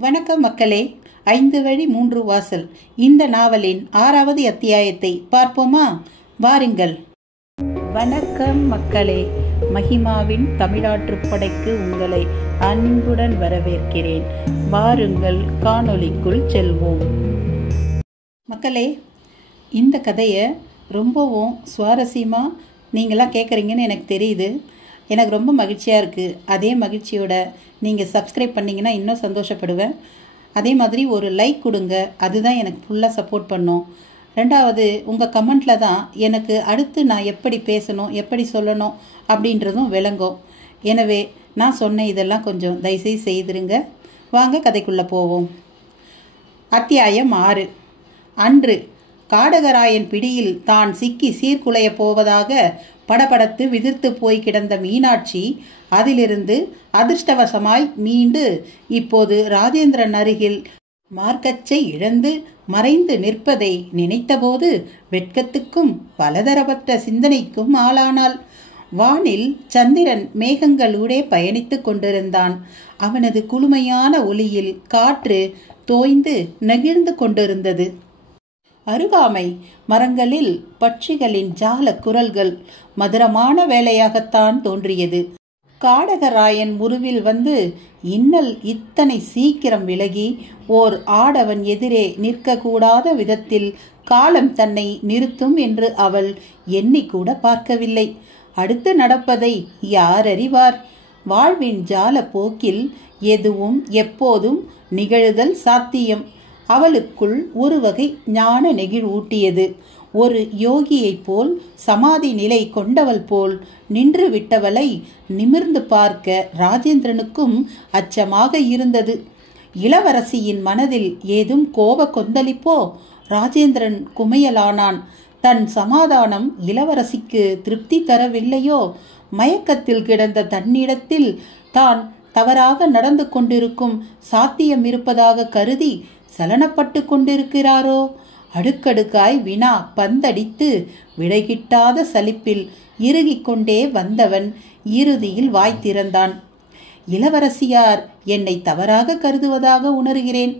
வணக்கம் மக்களே. 5 வழி 3 வாசல் இந்த நாவலின் 6வது அத்தியாயத்தை பார்ப்போமா? வாருங்கள். வணக்கம் மக்களே. மகிமாவின் தமிழாற்றுப்படைக்கு உங்களை அன்புடன் வரவேற்கிறேன். வாருங்கள், காணொளிக்குள் செல்வோம். மக்களே, இந்த கதையை ரொம்பவும் சுவாரஸ்யமாக நீங்களாம் கேட்குறீங்கன்னு எனக்கு தெரியுது. எனக்கு ரொம்ப மகிழ்ச்சியாக இருக்குது. அதே மகிழ்ச்சியோட நீங்கள் சப்ஸ்கிரைப் பண்ணிங்கன்னா இன்னும் சந்தோஷப்படுவேன். அதே மாதிரி ஒரு லைக் கொடுங்க, அதுதான் எனக்கு ஃபுல்லாக சப்போர்ட் பண்ணும். ரெண்டாவது, உங்கள் கமெண்ட்டில் தான் எனக்கு அடுத்து நான் எப்படி பேசணும், எப்படி சொல்லணும் அப்படின்றதும் விளங்கும். எனவே நான் சொன்ன இதெல்லாம் கொஞ்சம் தயவுசெய்து செய்திருங்க. வாங்க கதைக்குள்ளே போவோம். அத்தியாயம் 6. அன்று காடகராயன் பிடியில் தான் சிக்கி சீர்குலைய போவதாக படபடத்து விதிர்த்து போய் கிடந்த மீனாட்சி அதிலிருந்து அதிர்ஷ்டவசமாய் மீண்டு இப்போது ராஜேந்திரன் அருகில் மார்க்கச்சை இழந்து மறைந்து நிற்பதை நினைத்தபோது வெட்கத்துக்கும் பலதரப்பட்ட சிந்தனைக்கும் ஆளானாள். வானில் சந்திரன் மேகங்களூடே பயணித்து கொண்டிருந்தான். அவனது குளுமையான ஒளியில் காற்று தோய்ந்து நெகிழ்ந்து கொண்டிருந்தது. அருகாமை மரங்களில் பட்சிகளின் ஜால குரல்கள் மதுரமான வேலையாகத்தான் தோன்றியது. காடகராயன் முருவில் வந்து இன்னல் இத்தனை சீக்கிரம் விலகி ஓர் ஆடவன் எதிரே நிற்கக்கூடாத விதத்தில் காலம் தன்னை நிறுத்தும் என்று அவள் எண்ணிக்கூட பார்க்கவில்லை. அடுத்து நடப்பதை யார் அறிவார்? வாழ்வின் ஜால போக்கில் எதுவும் எப்போதும் நிகழுதல் சாத்தியம். அவளுக்குள் ஒரு வகை ஞான நெகிழ் ஊட்டியது. ஒரு யோகியைப் போல், சமாதி நிலை கொண்டவள் போல் நின்று விட்டவளை நிமிர்ந்து பார்க்க ராஜேந்திரனுக்கும் அச்சமாக இருந்தது. இளவரசியின் மனதில் ஏதும் கோப கொந்தளிப்போ? ராஜேந்திரன் குமையலானான். தன் சமாதானம் இளவரசிக்கு திருப்தி தரவில்லையோ? மயக்கத்தில் கிடந்த தன்னிடத்தில் தான் தவறாக நடந்து கொண்டிருக்கும் சாத்தியம் இருப்பதாக கருதி சலனப்பட்டு கொண்டிருக்கிறாரோ? அடுக்கடுக்காய் வினா பந்தடித்து விடைகிட்டாத சலிப்பில் இறுகிக்கொண்டே வந்தவன் இறுதியில் வாய் திறந்தான். இளவரசியார் என்னை தவறாக கருதுவதாக உணர்கிறேன்.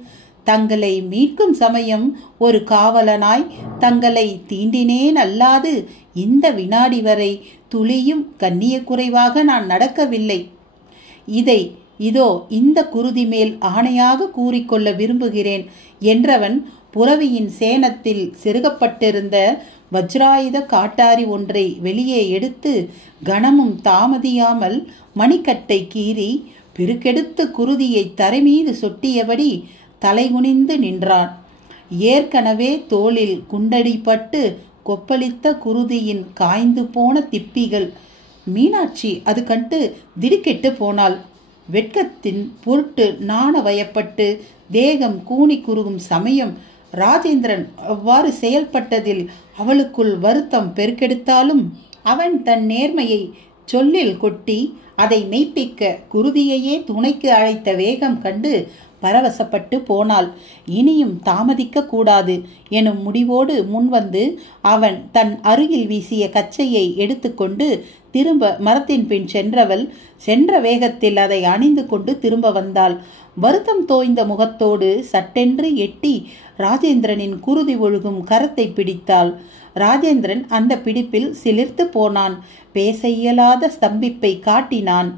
தங்களை மீட்கும் சமயம் ஒரு காவலனாய் தங்களை தீண்டினேன் அல்லாது இந்த வினாடி வரை துளியும் கண்ணிய குறைவாக நான் நடக்கவில்லை. இதோ இந்த குருதி மேல் ஆணையாக கூறிக்கொள்ள விரும்புகிறேன் என்றவன் புறவியின் சேனத்தில் செருகப்பட்டிருந்த வஜ்ராயுத காட்டாரி ஒன்றை வெளியே எடுத்து கணமும் தாமதியாமல் மணிக்கட்டை கீறி பெருக்கெடுத்து குருதியை தரைமீது சொட்டியபடி தலைகுனிந்து நின்றான். ஏற்கனவே தோளில் குண்டடிப்பட்டு கொப்பளித்த குருதியின் காய்ந்து போன திப்பிகள். மீனாட்சி அது கண்டு திடுக்கிட்டு போனாள். வெட்கத்தின் பொருட்டு நாண வயப்பட்டு தேகம் கூனி குறுகும் சமயம் ராஜேந்திரன் அவ்வாறு செயல்பட்டதில் அவளுக்குள் வருத்தம் பெருக்கெடுத்தாலும் அவன் தன் நேர்மையை சொல்லில் கொட்டி அதை மெய்ப்பிக்க குருதியையே துணைக்கு அழைத்த வேகம் கண்டு பரவசப்பட்டு போனாள். இனியும் தாமதிக்க கூடாது எனும் முடிவோடு முன்வந்து அவன் தன் அருகில் வீசிய கச்சையை எடுத்துக்கொண்டு திரும்ப மரத்தின் பின் சென்றவள் சென்ற வேகத்தில் அதை அணிந்து கொண்டு திரும்ப வந்தாள். வருத்தம் தோய்ந்த முகத்தோடு சட்டென்று எட்டி ராஜேந்திரனின் குருதி ஒழுகும் கரத்தை பிடித்தாள். ராஜேந்திரன் அந்த பிடிப்பில் சிலிர்த்து போனான். பேச இயலாத ஸ்தம்பிப்பை காட்டினான்.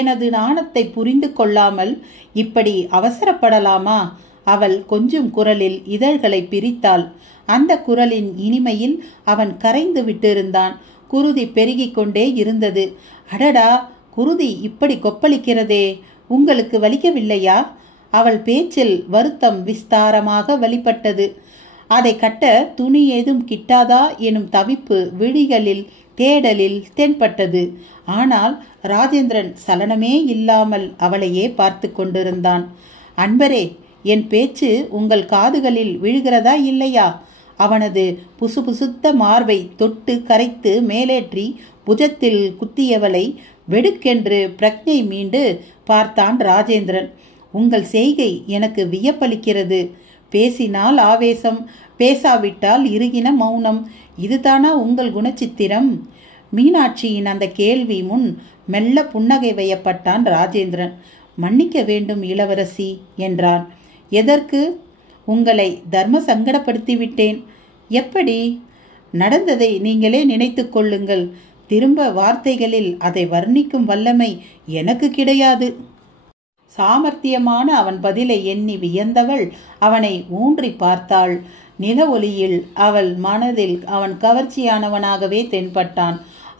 எனது நாணத்தை புரிந்து கொள்ளாமல் இப்படி அவசரப்படலாமா? அவள் கொஞ்சம் குரலில் இதழ்களை பிரித்தாள். அந்த குரலின் இனிமையில் அவன் கரைந்து விட்டிருந்தான். குருதி பெருகி கொண்டே இருந்தது. அடடா, குருதி இப்படி கொப்பளிக்கிறதே, உங்களுக்கு வலிக்கவில்லையா? அவள் பேச்சில் வருத்தம் விஸ்தாரமாக வெளிப்பட்டது. அதை கட்ட துணி ஏதும் கிட்டாதா எனும் தவிப்பு விழிகளில் தேடலில் தென்பட்டது. ஆனால் ராஜேந்திரன் சலனமே இல்லாமல் அவளையே பார்த்து கொண்டிருந்தான். அன்பரே, என் பேச்சு உங்கள் காதுகளில் விழுகிறதா இல்லையா? அவனது புசுபுசுத்த மார்பை தொட்டு கரைத்து மேலேற்றி புஜத்தில் குத்தியவளை வெடுக்கென்று பிரக்ஞை மீண்டு பார்த்தான் ராஜேந்திரன். உங்கள் செய்கை எனக்கு வியப்பளிக்கிறது. பேசினால் ஆவேசம், பேசாவிட்டால் இறுகின மௌனம். இதுதானா உங்கள் குணச்சித்திரம்? மீனாட்சியின் அந்த கேள்வி முன் மெல்ல புன்னகை வையப்பட்டான் ராஜேந்திரன். மன்னிக்க வேண்டும் இளவரசி என்றான். எதற்கு? உங்களை தர்ம சங்கடப்படுத்தி விட்டேன். எப்படி? நடந்ததை நீங்களே நினைத்து கொள்ளுங்கள். திரும்ப வார்த்தைகளில் அதை வர்ணிக்கும் வல்லமை எனக்கு கிடையாது. சாமர்த்தியமான அவன் பதிலை எண்ணி வியந்தவள் அவனை ஊன்றி பார்த்தாள். நில ஒளியில் அவள் மனதில் அவன் கவர்ச்சியானவனாகவே தென்பட்டான்.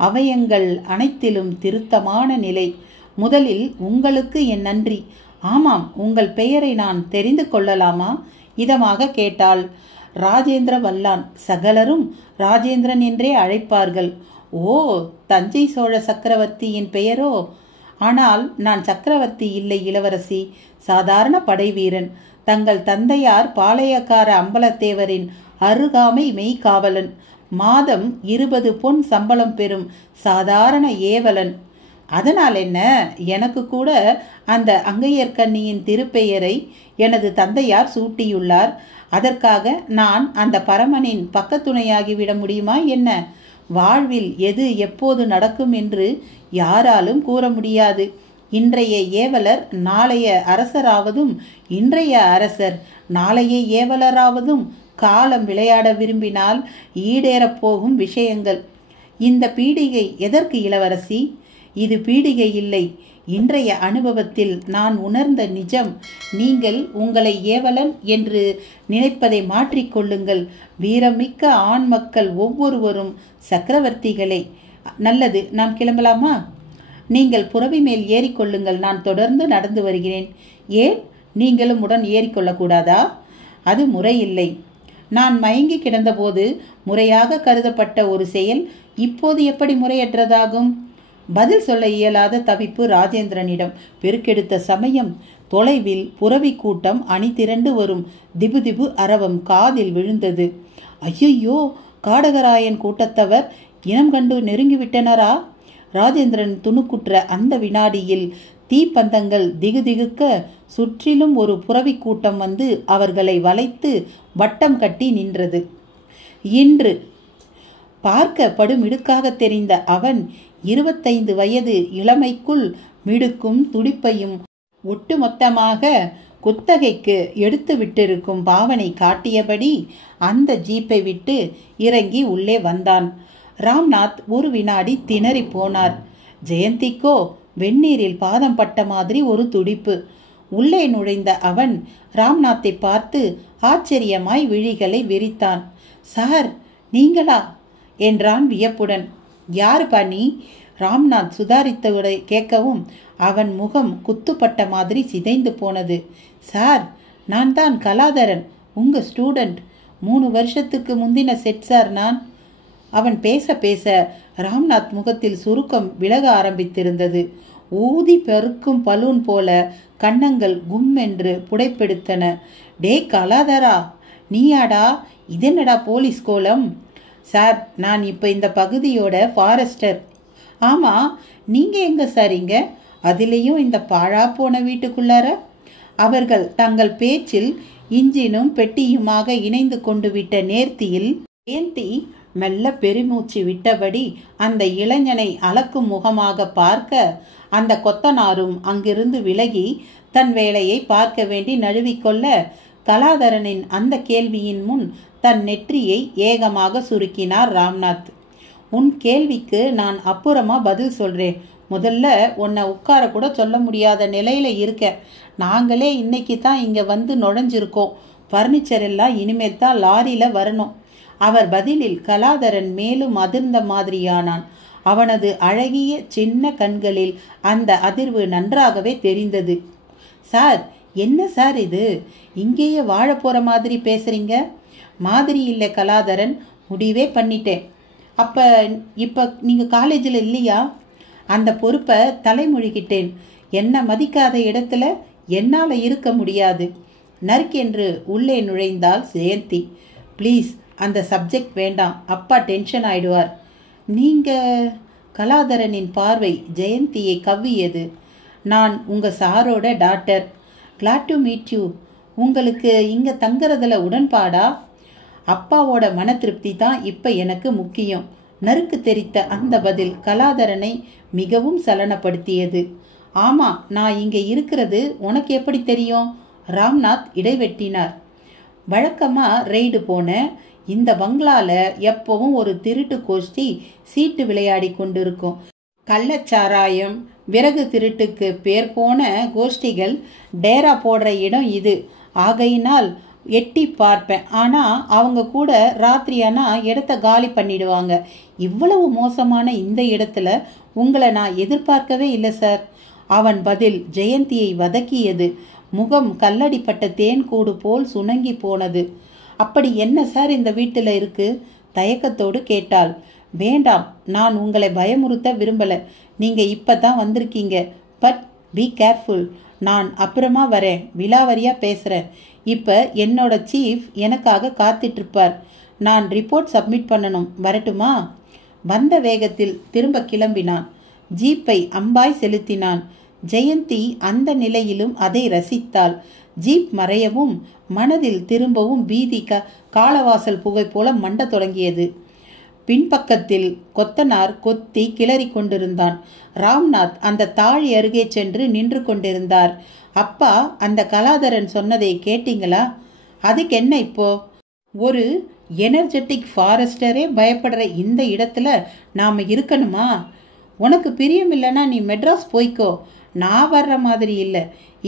அவயங்கள் அனைத்திலும் திருத்தமான நிலை. முதலில் உங்களுக்கு என் நன்றி. ஆமாம், உங்கள் பெயரை நான் தெரிந்து கொள்ளலாமா? இதமாக கேட்டாள். ராஜேந்திர வல்லான். சகலரும் ராஜேந்திரன் என்றே அழைப்பார்கள். ஓ, தஞ்சை சோழ சக்கரவர்த்தியின் பெயரோ? ஆனால் நான் சக்கரவர்த்தி இல்லை இளவரசி, சாதாரண படைவீரன். தங்கள் தந்தையார் பாளையக்கார அம்பலத்தேவரின் அருகாமை மெய்காவலன். மாதம் 20 பொன் சம்பளம் பெறும் சாதாரண ஏவலன். அதனால் என்ன, எனக்கு கூட அந்த அங்கையர்கண்ணியின் திருப்பெயரை எனது தந்தையார் சூட்டியுள்ளார். அதற்காக நான் அந்த பரமனின் பக்கத்துணையாகிவிட முடியுமா என்ன? வாழ்வில் எது எப்போது நடக்கும் என்று யாராலும் கூற முடியாது. இன்றைய ஏவலர் நாளைய அரசராவதும், இன்றைய அரசர் நாளைய ஏவலராவதும் காலம் விளையாட விரும்பினால் ஈடேறப் போகும் விஷயங்கள். இந்த பீடிகை எதற்கு இளவரசி? இது பீடிகை இல்லை, இன்றைய அனுபவத்தில் நான் உணர்ந்த நிஜம். நீங்கள் உங்களை ஏவலன் என்று நினைப்பதை மாற்றிக்கொள்ளுங்கள். வீரமிக்க ஆண் மக்கள் ஒவ்வொருவரும் சக்கரவர்த்திகளே. நல்லது, நாம் கிளம்பலாமா? நீங்கள் புறவி மேல் ஏறிக்கொள்ளுங்கள், நான் தொடர்ந்து நடந்து வருகிறேன். ஏன், நீங்களும் உடன் ஏறிக்கொள்ளக்கூடாதா? அது முறையில்லை. நான் மயங்கி கிடந்தபோது முறையாக கருதப்பட்ட ஒரு செயல் இப்போது எப்படி முறையற்றதாகும்? பதில் சொல்ல இயலாத தவிப்பு ராஜேந்திரனிடம் பெருக்கெடுத்த சமயம் தொலைவில் புறவி கூட்டம் அணி திரண்டு வரும் திபு திபு அரவம் காதில் விழுந்தது. ஐயையோ, காடகராயன் கூட்டத்தவர் இனம் கண்டு நெருங்கிவிட்டனரா? ராஜேந்திரன் துணுக்குற்ற அந்த வினாடியில் தீப்பந்தங்கள் திகுதிகுக்க சுற்றிலும் ஒரு புறவி கூட்டம் வந்து அவர்களை வளைத்து வட்டம் கட்டி நின்றது. இன்று பார்க்க படுமிடுக்காக தெரிந்த அவன் 25 வயது இளமைக்குள் மிடுக்கும் துடிப்பையும் ஒட்டுமொத்தமாக குத்தகைக்கு எடுத்து விட்டிருக்கும் பாவனை காட்டியபடி அந்த ஜீப்பை விட்டு இறங்கி உள்ளே வந்தான். ராம்நாத் ஒரு வினாடி திணறி போனார். ஜெயந்திக்கோ வெந்நீரில் பாதம் பட்ட மாதிரி ஒரு துடிப்பு. உள்ளே நுழைந்த அவன் ராம்நாத்தை பார்த்து ஆச்சரியமாய் விழிகளை விரித்தான். சார், நீங்களா என்றான் வியப்புடன். யாருப்பா நீ? ராம்நாத் சுதாரித்தவரை கேட்கவும் அவன் முகம் குத்துப்பட்ட மாதிரி சிதைந்து போனது. சார், நான் தான் கலாதரன், உங்க ஸ்டூடெண்ட். 3 வருஷத்துக்கு முந்தின செட் சார் நான். அவன் பேச பேச ராம்நாத் முகத்தில் சுருக்கம் விலக ஆரம்பித்திருந்தது. ஊதி பெருக்கும் பலூன் போல கன்னங்கள் கும் என்று புடைப்பெடுத்தன. டே கலாதரா, நீயாடா? இதென்னடா போலீஸ் கோலம்? சார், நான் இப்போ இந்த பகுதியோட ஃபாரஸ்டர். ஆமாம், நீங்கள் எங்கே சார் இங்கே? அதுலேயும் இந்த பாழா போன வீட்டுக்குள்ளார? அவர்கள் தங்கள் பேச்சில் இன்ஜினும் பெட்டியுமாக இணைந்து கொண்டு விட்ட நேர்த்தியில் ஜெயந்தி மெல்ல பெருமூச்சு விட்டபடி அந்த இளைஞனை அளக்கும் முகமாக பார்க்க, அந்த கொத்தனாரும் அங்கிருந்து விலகி தன் வேலையை பார்க்க வேண்டி நழுவிக்கொள்ள, கலாதரனின் அந்த கேள்வியின் முன் தன் நெற்றியை ஏகமாக சுருக்கினார் ராம்நாத். உன் கேள்விக்கு நான் அப்புறமா பதில் சொல்றேன். முதல்ல உன்னை உட்கார கூட சொல்ல முடியாத நிலையில இருக்க. நாங்களே இன்னைக்கு தான் இங்க வந்து நுழைஞ்சிருக்கோம். பர்னிச்சர் எல்லாம் இனிமேல் தான் லாரியில வரணும். அவர் பதிலில் கலாதரன் மேலும் அதிர்ந்த மாதிரியானான். அவனது அழகிய சின்ன கண்களில் அந்த அதிர்வு நன்றாகவே தெரிந்தது. சார், என்ன சார் இது? இங்கேயே வாழ போற மாதிரி பேசுறீங்க? மாதிரி இல்லை கலாதரன், முடிவே பண்ணிட்டேன். இப்போ நீங்கள் காலேஜில் இல்லையா? அந்த பொறுப்பை தலைமொழிகிட்டேன். என்ன மதிக்காத இடத்துல என்னால் இருக்க முடியாது. நறுக்கென்று உள்ளே நுழைந்தாள் ஜெயந்தி. ப்ளீஸ், அந்த சப்ஜெக்ட் வேண்டாம், அப்பா டென்ஷன் ஆயிடுவார். நீங்கள்? கலாதரனின் பார்வை ஜெயந்தியை கவ்வியது. நான் உங்கள் சாரோட doctor. Glad to meet you. உங்களுக்கு இங்கே தங்குறதுல உடன்பாடா? அப்பாவோட மன திருப்தி தான் இப்போ எனக்கு முக்கியம். நறுக்கு தெரித்த அந்த பதில் கலாதரனை மிகவும் சலனப்படுத்தியது. ஆமா, நான் இங்கே இருக்கிறது உனக்கு எப்படி தெரியும்? ராம்நாத் இடைவெட்டினார். வழக்கமா ரெய்டு போன இந்த பங்களால எப்பவும் ஒரு திருட்டு கோஷ்டி சீட்டு விளையாடி கொண்டிருக்கும். கள்ளச்சாராயம், விறகு திருட்டுக்கு பேர் போன கோஷ்டிகள் டேரா போடுற இடம் இது. ஆகையினால் எட்டி பார்ப்பேன். ஆனால் அவங்க கூட ராத்திரியானா இடத்த காலி பண்ணிடுவாங்க. இவ்வளவு மோசமான இந்த இடத்துல உங்களை நான் எதிர்பார்க்கவே இல்லை சார். அவன் பதில் ஜெயந்தியை வதக்கியது. முகம் கல்லடிப்பட்ட தேன் கூடு போல் சுணங்கி போனது. அப்படி என்ன சார் இந்த வீட்டில் இருக்கு? தயக்கத்தோடு கேட்டாள். வேண்டாம், நான் உங்களை பயமுறுத்த விரும்பல. நீங்க இப்பதான் வந்திருக்கீங்க. But be careful. நான் அப்புறமா வரேன், விலாவரியா பேசுறேன். இப்ப என்னோட சீஃப் எனக்காக காத்துட்டு இருப்பார். நான் ரிப்போர்ட் சப்மிட் பண்ணணும். வரட்டுமா? வந்த வேகத்தில் திரும்ப கிளம்பினான். ஜீப்பை அம்பாய் செலுத்தினான். ஜெயந்தி அந்த நிலையிலும் அதை ரசித்தாள். ஜீப் மறையவும் மனதில் திரும்பவும் பீதி காலவாசல் புகை போல மண்ட தொடங்கியது. பின்பக்கத்தில் கொத்தனார் கொத்தி கிளறி கொண்டிருந்தான். ராம்நாத் அந்த தாழி அருகே சென்று நின்று கொண்டிருந்தார். அப்பா, அந்த கலாதரன் சொன்னதை கேட்டீங்களா? அதுக்கு என்ன இப்போ? ஒரு எனர்ஜெட்டிக் ஃபாரஸ்டரே பயப்படுற இந்த இடத்துல நாம இருக்கணுமா? உனக்கு பிரியம் இல்லைன்னா நீ மெட்ராஸ் போய்க்கோ. நான் வர்ற மாதிரி இல்லை.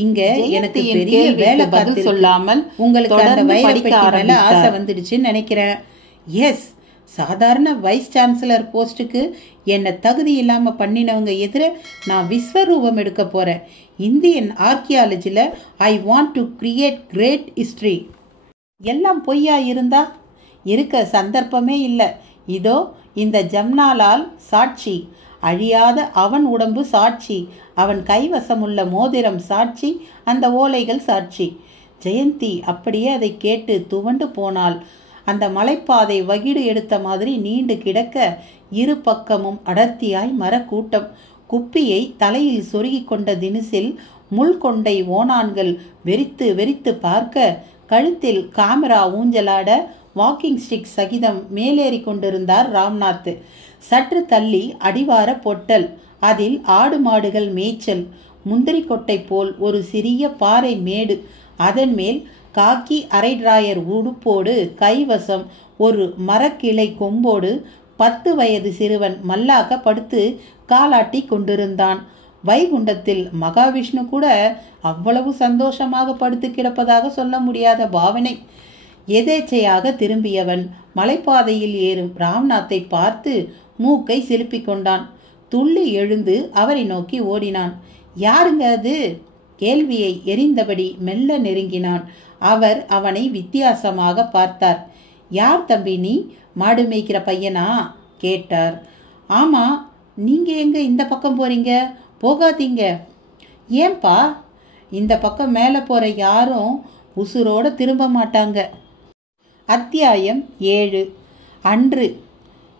இங்க எனக்கு பெரிய வேலை பதில் சொல்லாமல் உங்களுக்கு அந்த வைரப்பெட்டி மேல ஆசை வந்துடுச்சுன்னு நினைக்கிறேன். எஸ், சாதாரண வைஸ் சான்சலர் போஸ்ட்டுக்கு என்னை தகுதி இல்லாம பண்ணினவங்க எதிர நான் விஸ்வரூபம் எடுக்க போறேன். இந்தியன் ஆர்கியாலஜில I want to create great history. எல்லாம் பொய்யா இருந்தா இருக்க சந்தர்ப்பமே இல்லை. இதோ இந்த ஜம்னாலால் சாட்சி, அழியாத அவன் உடம்பு சாட்சி, அவன் கைவசமுள்ள மோதிரம் சாட்சி, அந்த ஓலைகள் சாட்சி. ஜெயந்தி அப்படியே அதை கேட்டு துவண்டு போனாள். அந்த மலைப்பாதை வகிடு எடுத்த மாதிரி நீண்டு கிடக்க இரு பக்கமும் அடர்த்தியாய் மரக்கூட்டம். குப்பியை தலையில் சொருகி கொண்ட தினுசில் முள்கொண்டை ஓணான்கள் வெறித்து வெறித்து பார்க்க, கழுத்தில் காமரா ஊஞ்சலாட வாக்கிங் ஸ்டிக் சகிதம் மேலேறி கொண்டிருந்தார் ராம்நாத். சற்று தள்ளி அடிவார பொட்டல், அதில் ஆடு மாடுகள் மேய்ச்சல். முந்திரி கொட்டை போல் ஒரு சிறிய பாறை மேடு, அதன் மேல் காக்கி அரை டிராயர் உடுப்போடு கைவசம் ஒரு மரக்கிளை கொம்போடு 10 வயது சிறுவன் மல்லாக்க படுத்து காலாட்டி கொண்டிருந்தான். வைகுண்டத்தில் மகாவிஷ்ணு கூட அவ்வளவு சந்தோஷமாக படுத்து கிடப்பதாக சொல்ல முடியாத பாவனை. எதேச்சையாக திரும்பியவன் மலைப்பாதையில் ஏறும் ராம்நாத்தை பார்த்து மூக்கை சிலுப்பிக் கொண்டான். துள்ளி எழுந்து அவரை நோக்கி ஓடினான். யாருங்க அது? கேள்வியை எரிந்தபடி மெல்ல நெருங்கினான். அவர் அவனை வித்தியாசமாக பார்த்தார். யார் தம்பி நீ? மாடு மேய்க்கிற பையனா? கேட்டார். ஆமா, நீங்க எங்க இந்த பக்கம் போறீங்க? போகாதீங்க. ஏன்பா? இந்த பக்கம் மேலே போற யாரும் உசுரோட திரும்ப மாட்டாங்க. அத்தியாயம் 7. அன்று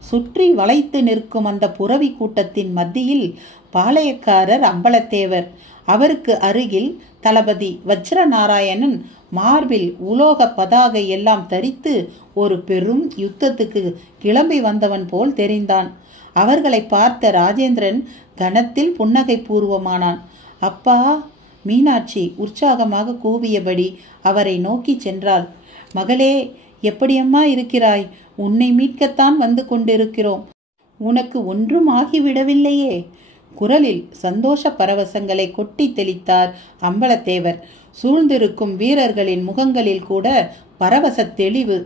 சுற்றி வளைத்து நிற்கும் அந்த புரவி கூட்டத்தின் மத்தியில் பாளையக்காரர் அம்பலத்தேவர். அவருக்கு அருகில் தளபதி வஜ்ரநாராயணன் மார்பில் உலோக பதாகை எல்லாம் தரித்து ஒரு பெரும் யுத்தத்துக்கு கிளம்பி வந்தவன் போல் தெரிந்தான். அவர்களை பார்த்த ராஜேந்திரன் கனத்தில் புன்னகை பூர்வமானான். அப்பா! மீனாட்சி உற்சாகமாக கூவியபடி அவரை நோக்கி சென்றாள். மகளே, எப்படியம்மா இருக்கிறாய்? உன்னை மீட்கத்தான் வந்து கொண்டிருக்கிறோம். உனக்கு ஒன்றும் ஆகிவிடவில்லையே? குரலில் சந்தோஷ பரவசங்களை கொட்டி தெளித்தார் அம்பலத்தேவர். சூழ்ந்திருக்கும் வீரர்களின் முகங்களில் கூட பரவச தெளிவு.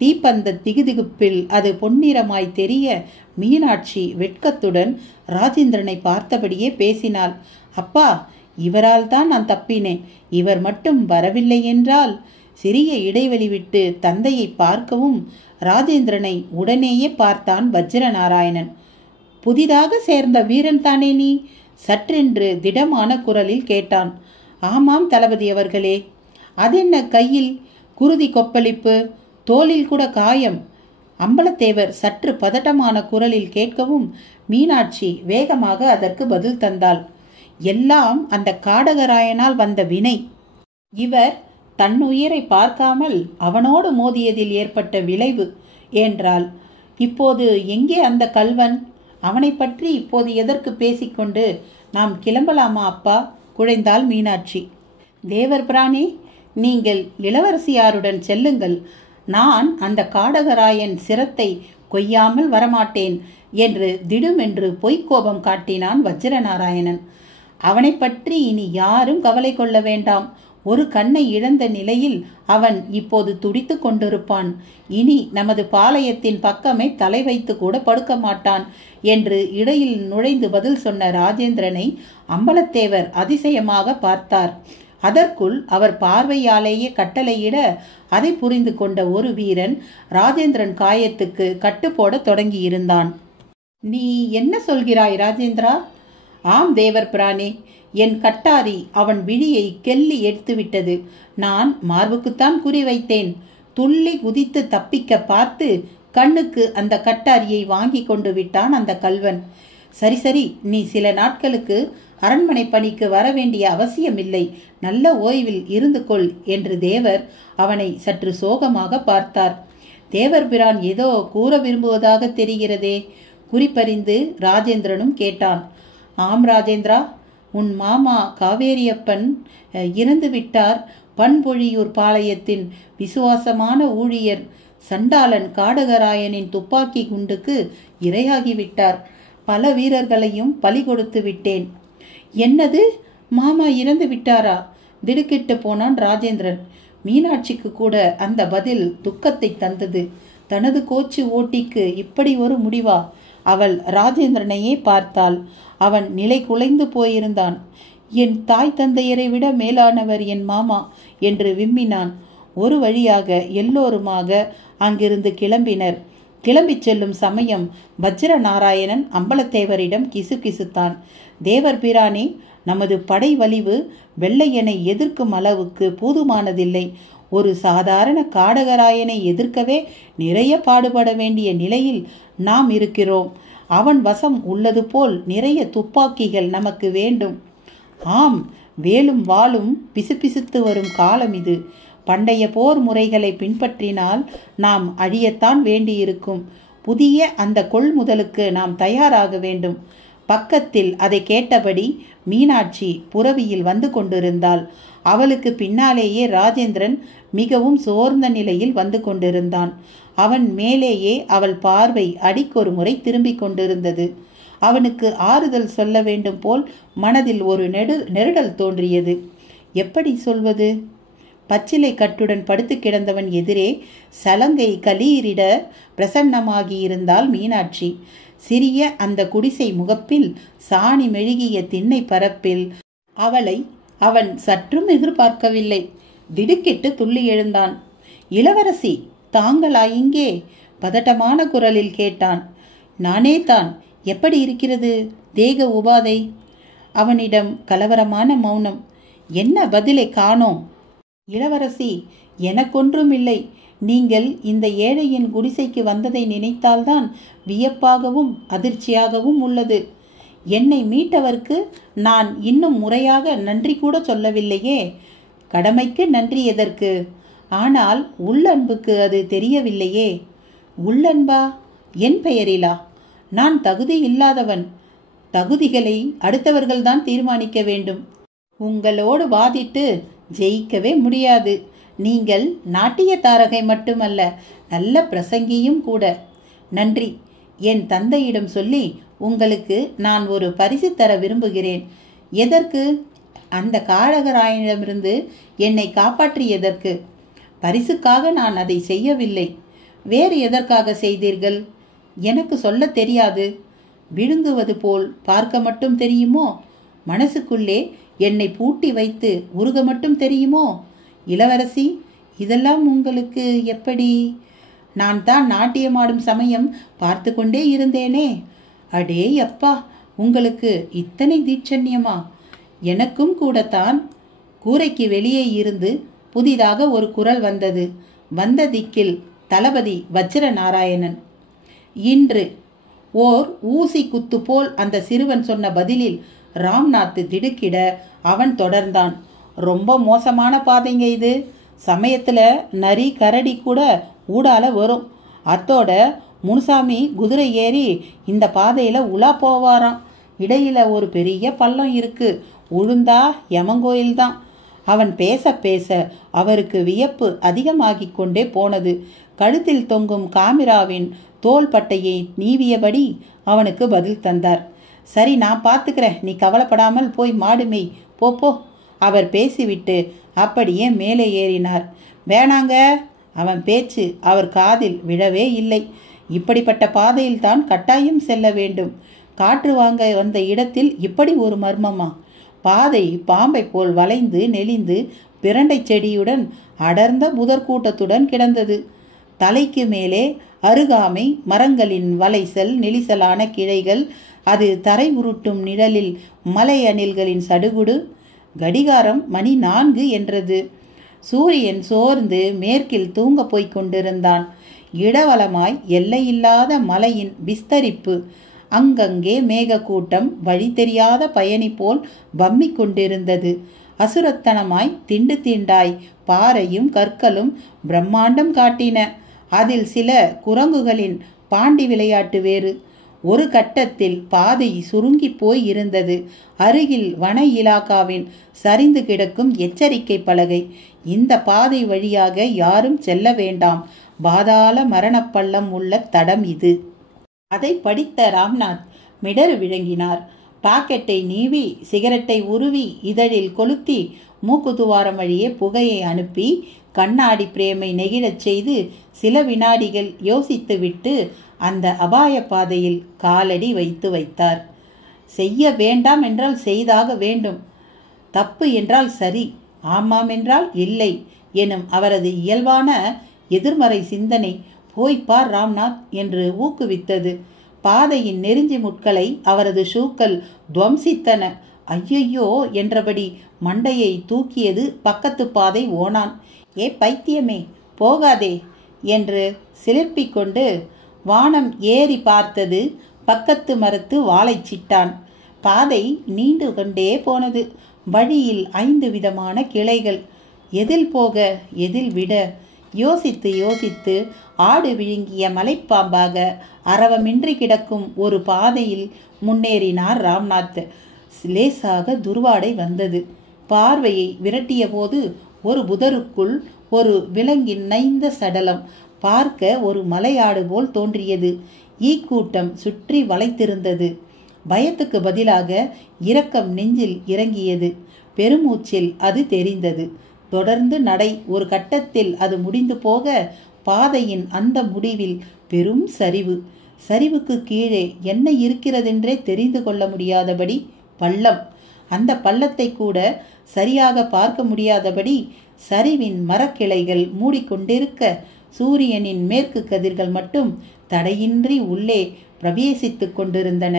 தீப்பந்த திகுதிகுப்பில் அது பொன்னிறமாய் தெரிய மீனாட்சி வெட்கத்துடன் ராஜேந்திரனை பார்த்தபடியே பேசினாள். அப்பா, இவரால் தான் நான் தப்பினேன். இவர் மட்டும் வரவில்லை என்றால். சிறிய இடைவெளி விட்டு தந்தையை பார்க்கவும் ராஜேந்திரனை உடனேயே பார்த்தான் வஜ்ரநாராயணன். புதிதாக சேர்ந்த வீரன் தானே நீ? சற்றென்று திடமான குரலில் கேட்டான். ஆமாம் தளபதி அவர்களே. அதென்ன கையில் குருதி கொப்பளிப்பு, தோளில் கூட காயம்? அம்பலத்தேவர் சற்று பதட்டமான குரலில் கேட்கவும் மீனாட்சி வேகமாக அதற்கு பதில் தந்தாள். எல்லாம் அந்த காடகராயனால் வந்த வினை. இவர் தன்னுயிரை பார்க்காமல் அவனோடு மோதியதில் ஏற்பட்ட விளைவு என்றாள். இப்போது எங்கே அந்த கல்வன்? அவனை பற்றி இப்போது எதற்கு பேசிக்கொண்டு? நாம் கிளம்பலாமா அப்பா? குழைந்தாள் மீனாட்சி. தேவர் பிரானே, நீங்கள் இளவரசியாருடன் செல்லுங்கள். நான் அந்த காடகராயன் சிரத்தை கொய்யாமல் வரமாட்டேன் என்று திடுமென்று பொய்க்கோபம் காட்டினான் வஜ்ரநாராயணன். அவனை பற்றி இனி யாரும் கவலை கொள்ள வேண்டாம். ஒரு கண்ணை இழந்த நிலையில் அவன் இப்போது துடித்து கொண்டிருப்பான். இனி நமது பாளையத்தின் பக்கமே தலை வைத்து கூட படுக்க மாட்டான் என்று இடையில் நுழைந்து பதில் சொன்ன ராஜேந்திரனை அம்பலத்தேவர் அதிசயமாக பார்த்தார். அதற்குள் அவர் பார்வையாலேயே கட்டளையிட அதை புரிந்து கொண்ட ஒரு வீரன் ராஜேந்திரன் காயத்துக்கு கட்டுப்போட தொடங்கியிருந்தான். நீ என்ன சொல்கிறாய் ராஜேந்திரா? ஆம் தேவர் பிரானே, என் கட்டாரி அவன் விழியை கெல்லி எடுத்துவிட்டது. நான் மார்புக்குத்தான் குறி வைத்தேன். துள்ளி குதித்து தப்பிக்க பார்த்து கண்ணுக்கு அந்த கட்டாரியை வாங்கி கொண்டு விட்டான் அந்த கல்வன். சரி சரி, நீ சில நாட்களுக்கு அரண்மனை பணிக்கு வர வேண்டிய அவசியமில்லை. நல்ல ஓய்வில் இருந்து கொள் என்று தேவர் அவனை சற்று சோகமாக பார்த்தார். தேவர் பிரான் ஏதோ கூற விரும்புவதாக தெரிகிறதே. குறிப்பறிந்து ராஜேந்திரனும் கேட்டான். ஆம் ராஜேந்திரா, உன் மாமா காவேரியப்பன் இறந்து விட்டார். பண்பொழியூர் பாளையத்தின் விசுவாசமான ஊழியர் சண்டாளன் காடகராயனின் துப்பாக்கி குண்டுக்கு இரையாகிவிட்டார். பல வீரர்களையும் பலி கொடுத்து விட்டேன். என்னது, மாமா இறந்து விட்டாரா? திடுக்கிட்டு போனான் ராஜேந்திரன். மீனாட்சிக்கு கூட அந்த பதில் துக்கத்தை தந்தது. தனது கோச்சு ஓட்டிக்கு இப்படி ஒரு முடிவா? அவள் ராஜேந்திரனையே பார்த்தாள். அவன் நிலை குலைந்து போயிருந்தான். என் தாய் தந்தையரை விட மேலானவர் என் மாமா என்று விம்மினான். ஒரு வழியாக எல்லோருமாக அங்கிருந்து கிளம்பினர். கிளம்பி செல்லும் சமயம் வஜ்ரநாராயணன் அம்பலத்தேவரிடம் கிசுகிசுத்தான். தேவர் பிரானே, நமது படை வலிவு வெள்ளையனை எதிர்க்கும் அளவுக்கு போதுமானதில்லை. ஒரு சாதாரண காடகராயனை எதிர்க்கவே நிறைய பாடுபட வேண்டிய நிலையில் நாம் இருக்கிறோம். அவன் வசம் உள்ளது போல் நிறைய துப்பாக்கிகள் நமக்கு வேண்டும். ஆம், வேலும் வாளும் பிசுபிசுத்து வரும் காலம் இது. பண்டைய போர் முறைகளை பின்பற்றினால் நாம் அழியத்தான் வேண்டியிருக்கும். புதிய அந்த கொள்முதலுக்கு நாம் தயாராக வேண்டும். பக்கத்தில் அதை கேட்டபடி மீனாட்சி புரவியில் வந்து கொண்டிருந்தாள். அவளுக்கு பின்னாலேயே ராஜேந்திரன் மிகவும் சோர்ந்த நிலையில் வந்து கொண்டிருந்தான். அவன் மேலேயே அவள் பார்வை அடிக்கொரு முறை திரும்பிக் கொண்டிருந்தது. அவனுக்கு ஆறுதல் சொல்ல வேண்டும் போல் மனதில் ஒரு நெருடல் தோன்றியது. எப்படி சொல்வது? பச்சிலை கட்டுடன் படுத்து கிடந்தவன் எதிரே சலங்கை கலீரிட பிரசன்னமாகியிருந்தாள் மீனாட்சி. சிறிய அந்த குடிசை முகப்பில் சாணி மெழுகிய திண்ணை பரப்பில் அவளை அவன் சற்றும் எதிர்பார்க்கவில்லை. திடுக்கிட்டு துள்ளி எழுந்தான். இளவரசி, தாங்களா இங்கே? பதட்டமான குரலில் கேட்டான். நானே தான். எப்படி இருக்கிறது தேக உபாதை? அவனிடம் கலவரமான மௌனம். என்ன பதிலை காணோம்? இளவரசி, எனக்கொன்றுமில்லை. நீங்கள் இந்த ஏழையின் குடிசைக்கு வந்ததை நினைத்தால்தான் வியப்பாகவும் அதிர்ச்சியாகவும் உள்ளது. என்னை மீட்டவருக்கு நான் இன்னும் முறையாக நன்றி கூட சொல்லவில்லையே. கடமைக்கு நன்றி எதற்கு? ஆனால் உள்ளன்புக்கு அது தெரியவில்லையே. உள்ளன்பா? என் பெயரிலா? நான் தகுதி இல்லாதவன். தகுதிகளை அடுத்தவர்கள்தான் தீர்மானிக்க வேண்டும். உங்களோடு வாதிட்டு ஜெயிக்கவே முடியாது. நீங்கள் நாட்டிய தாரகை மட்டுமல்ல, நல்ல பிரசங்கியும் கூட. நன்றி. என் தந்தையிடம் சொல்லி உங்களுக்கு நான் ஒரு பரிசு தர விரும்புகிறேன். எதற்கு? அந்த காடகராயனிடமிருந்து என்னை காப்பாற்றியதற்கு. பரிசுக்காக நான் அதை செய்யவில்லை. வேறு எதற்காக செய்தீர்கள்? எனக்கு சொல்ல தெரியாது. விழுங்குவது போல் பார்க்க மட்டும் தெரியுமோ? மனசுக்குள்ளே என்னை பூட்டி வைத்து உருக மட்டும் தெரியுமோ? இளவரசி, இதெல்லாம் உங்களுக்கு எப்படி? நான் தான் நாட்டியமாடும் சமயம் பார்த்து கொண்டே இருந்தேனே. அடே அப்பா, உங்களுக்கு இத்தனை தீட்சண்யமா? எனக்கும் கூடத்தான். கூரைக்கு வெளியே இருந்து புதிதாக ஒரு குரல் வந்தது. வந்த திக்கில் தளபதி வஜ்ரநாராயணன். இன்று ஓர் ஊசி குத்து போல் அந்த சிறுவன் சொன்ன பதிலில் ராம்நாத் திடுக்கிட அவன் தொடர்ந்தான். ரொம்ப மோசமான பாதைங்க இது. சமயத்தில் நரி கரடி கூட ஊடால வரும். அத்தோட முனுசாமி குதிரை ஏறி இந்த பாதையில் உலா போவாராம். இடையில ஒரு பெரிய பள்ளம் இருக்கு. உழுந்தா யமங்கோயில்தான். அவன் பேச பேச அவருக்கு வியப்பு அதிகமாகிக் கொண்டே போனது. கழுத்தில் தொங்கும் காமிராவின் தோள்பட்டையை நீவியபடி அவனுக்கு பதில் தந்தார். சரி, நான் பார்த்துக்கிறேன், நீ கவலைப்படாமல் போய் மாடு மேய், போ. அவர் பேசிவிட்டு அப்படியே மேலே ஏறினார். வேணாங்க. அவன் பேச்சு அவர் காதில் விழவே இல்லை. இப்படிப்பட்ட பாதையில் தான் கட்டாயம் செல்ல வேண்டும். காற்று வாங்க வந்த இடத்தில் இப்படி ஒரு மர்மமா? பாதை பாம்பை போல் வளைந்து நெளிந்து பிரண்டை செடியுடன் அடர்ந்த புதர்கூட்டத்துடன் கிடந்தது. தலைக்கு மேலே அருகாமை மரங்களின் வளைசல் நெளிசலான கிளைகள், அது தரை உருட்டும் நிழலில் மலை அணில்களின் சடுகுடு. கடிகாரம் மணி 4 என்றது. சூரியன் சோர்ந்து மேற்கில் தூங்க போய்க் கொண்டிருந்தான். இடவலமாய் எல்லையில்லாத மலையின் விஸ்தரிப்பு. அங்கங்கே மேகக்கூட்டம் வழி தெரியாத பயணி போல் வம்மிக் கொண்டிருந்தது. அசுரத்தனமாய் திண்டு திண்டாய் பாறையும் கற்களும் பிரம்மாண்டம் காட்டின. அதில் சில குரங்குகளின் பாண்டி விளையாட்டு வேறு. ஒரு கட்டத்தில் பாதை சுருங்கி போய் இருந்தது. அருகில் வன இலாக்காவின் சரிந்து கிடக்கும் எச்சரிக்கை பலகை. இந்த பாதை வழியாக யாரும் செல்ல வேண்டாம், பாதாள மரணப்பள்ளம் உள்ள தடம் இது. அதை படித்த ராம்நாத் மிடறு விளங்கினார். பாக்கெட்டை நீவி சிகரெட்டை உருவி இதழில் கொளுத்தி மூக்குதுவாரம் வழியே புகையை அனுப்பி கண்ணாடி பிரேமை நெகிழச் செய்து சில வினாடிகள் யோசித்துவிட்டு அந்த அபாய பாதையில் காலடி வைத்தார். செய்ய வேண்டாம் என்றால் செய்தாக வேண்டும், தப்பு என்றால் சரி, ஆமாம் என்றால் இல்லை எனும் அவரது இயல்பான எதிர்மறை சிந்தனை போய்ப்பார் ராம்நாத் என்று ஊக்குவித்தது. பாதையின் நெருஞ்சி முட்களை அவரது ஷூக்கள் துவம்சித்தன. ஐயையோ என்றபடி மண்டையை தூக்கியது பக்கத்து பாதை ஓனான். ஏ பைத்தியமே, போகாதே என்று சிலிர்ப்பிக்கொண்டு வானம் ஏறி பார்த்தது பக்கத்து மரத்து வாழைச்சிட்டான். பாதை நீண்டு கொண்டே போனது. வழியில் 5 விதமான கிளைகள். எதில் போக எதில் விட யோசித்து யோசித்து ஆடு விழுங்கிய மலைப்பாம்பாக அரவமின்றி கிடக்கும் ஒரு பாதையில் முன்னேறினார் ராம்நாத். லேசாக துர்வாடை வந்தது. பார்வையை விரட்டிய போது ஒரு புதருக்குள் ஒரு விலங்கின் நைந்த சடலம். பார்க்க ஒரு மலையாடு போல் தோன்றியது. ஈக்கூட்டம் சுற்றி வளைத்திருந்தது. பயத்துக்கு பதிலாக இரக்கம் நெஞ்சில் இறங்கியது. பெருமூச்சில் அது தெரிந்தது. தொடர்ந்து நடை. ஒரு கட்டத்தில் அது முடிந்து போக பாதையின் அந்த முடிவில் பெரும் சரிவு. சரிவுக்கு கீழே என்ன இருக்கிறதென்றே தெரிந்து கொள்ள முடியாதபடி பள்ளம். அந்த பள்ளத்தை கூட சரியாக பார்க்க முடியாதபடி சரிவின் மரக்கிளைகள் மூடிக்கொண்டிருக்க சூரியனின் மேற்கு கதிர்கள் மட்டும் தடையின்றி உள்ளே பிரவேசித்து கொண்டிருந்தன.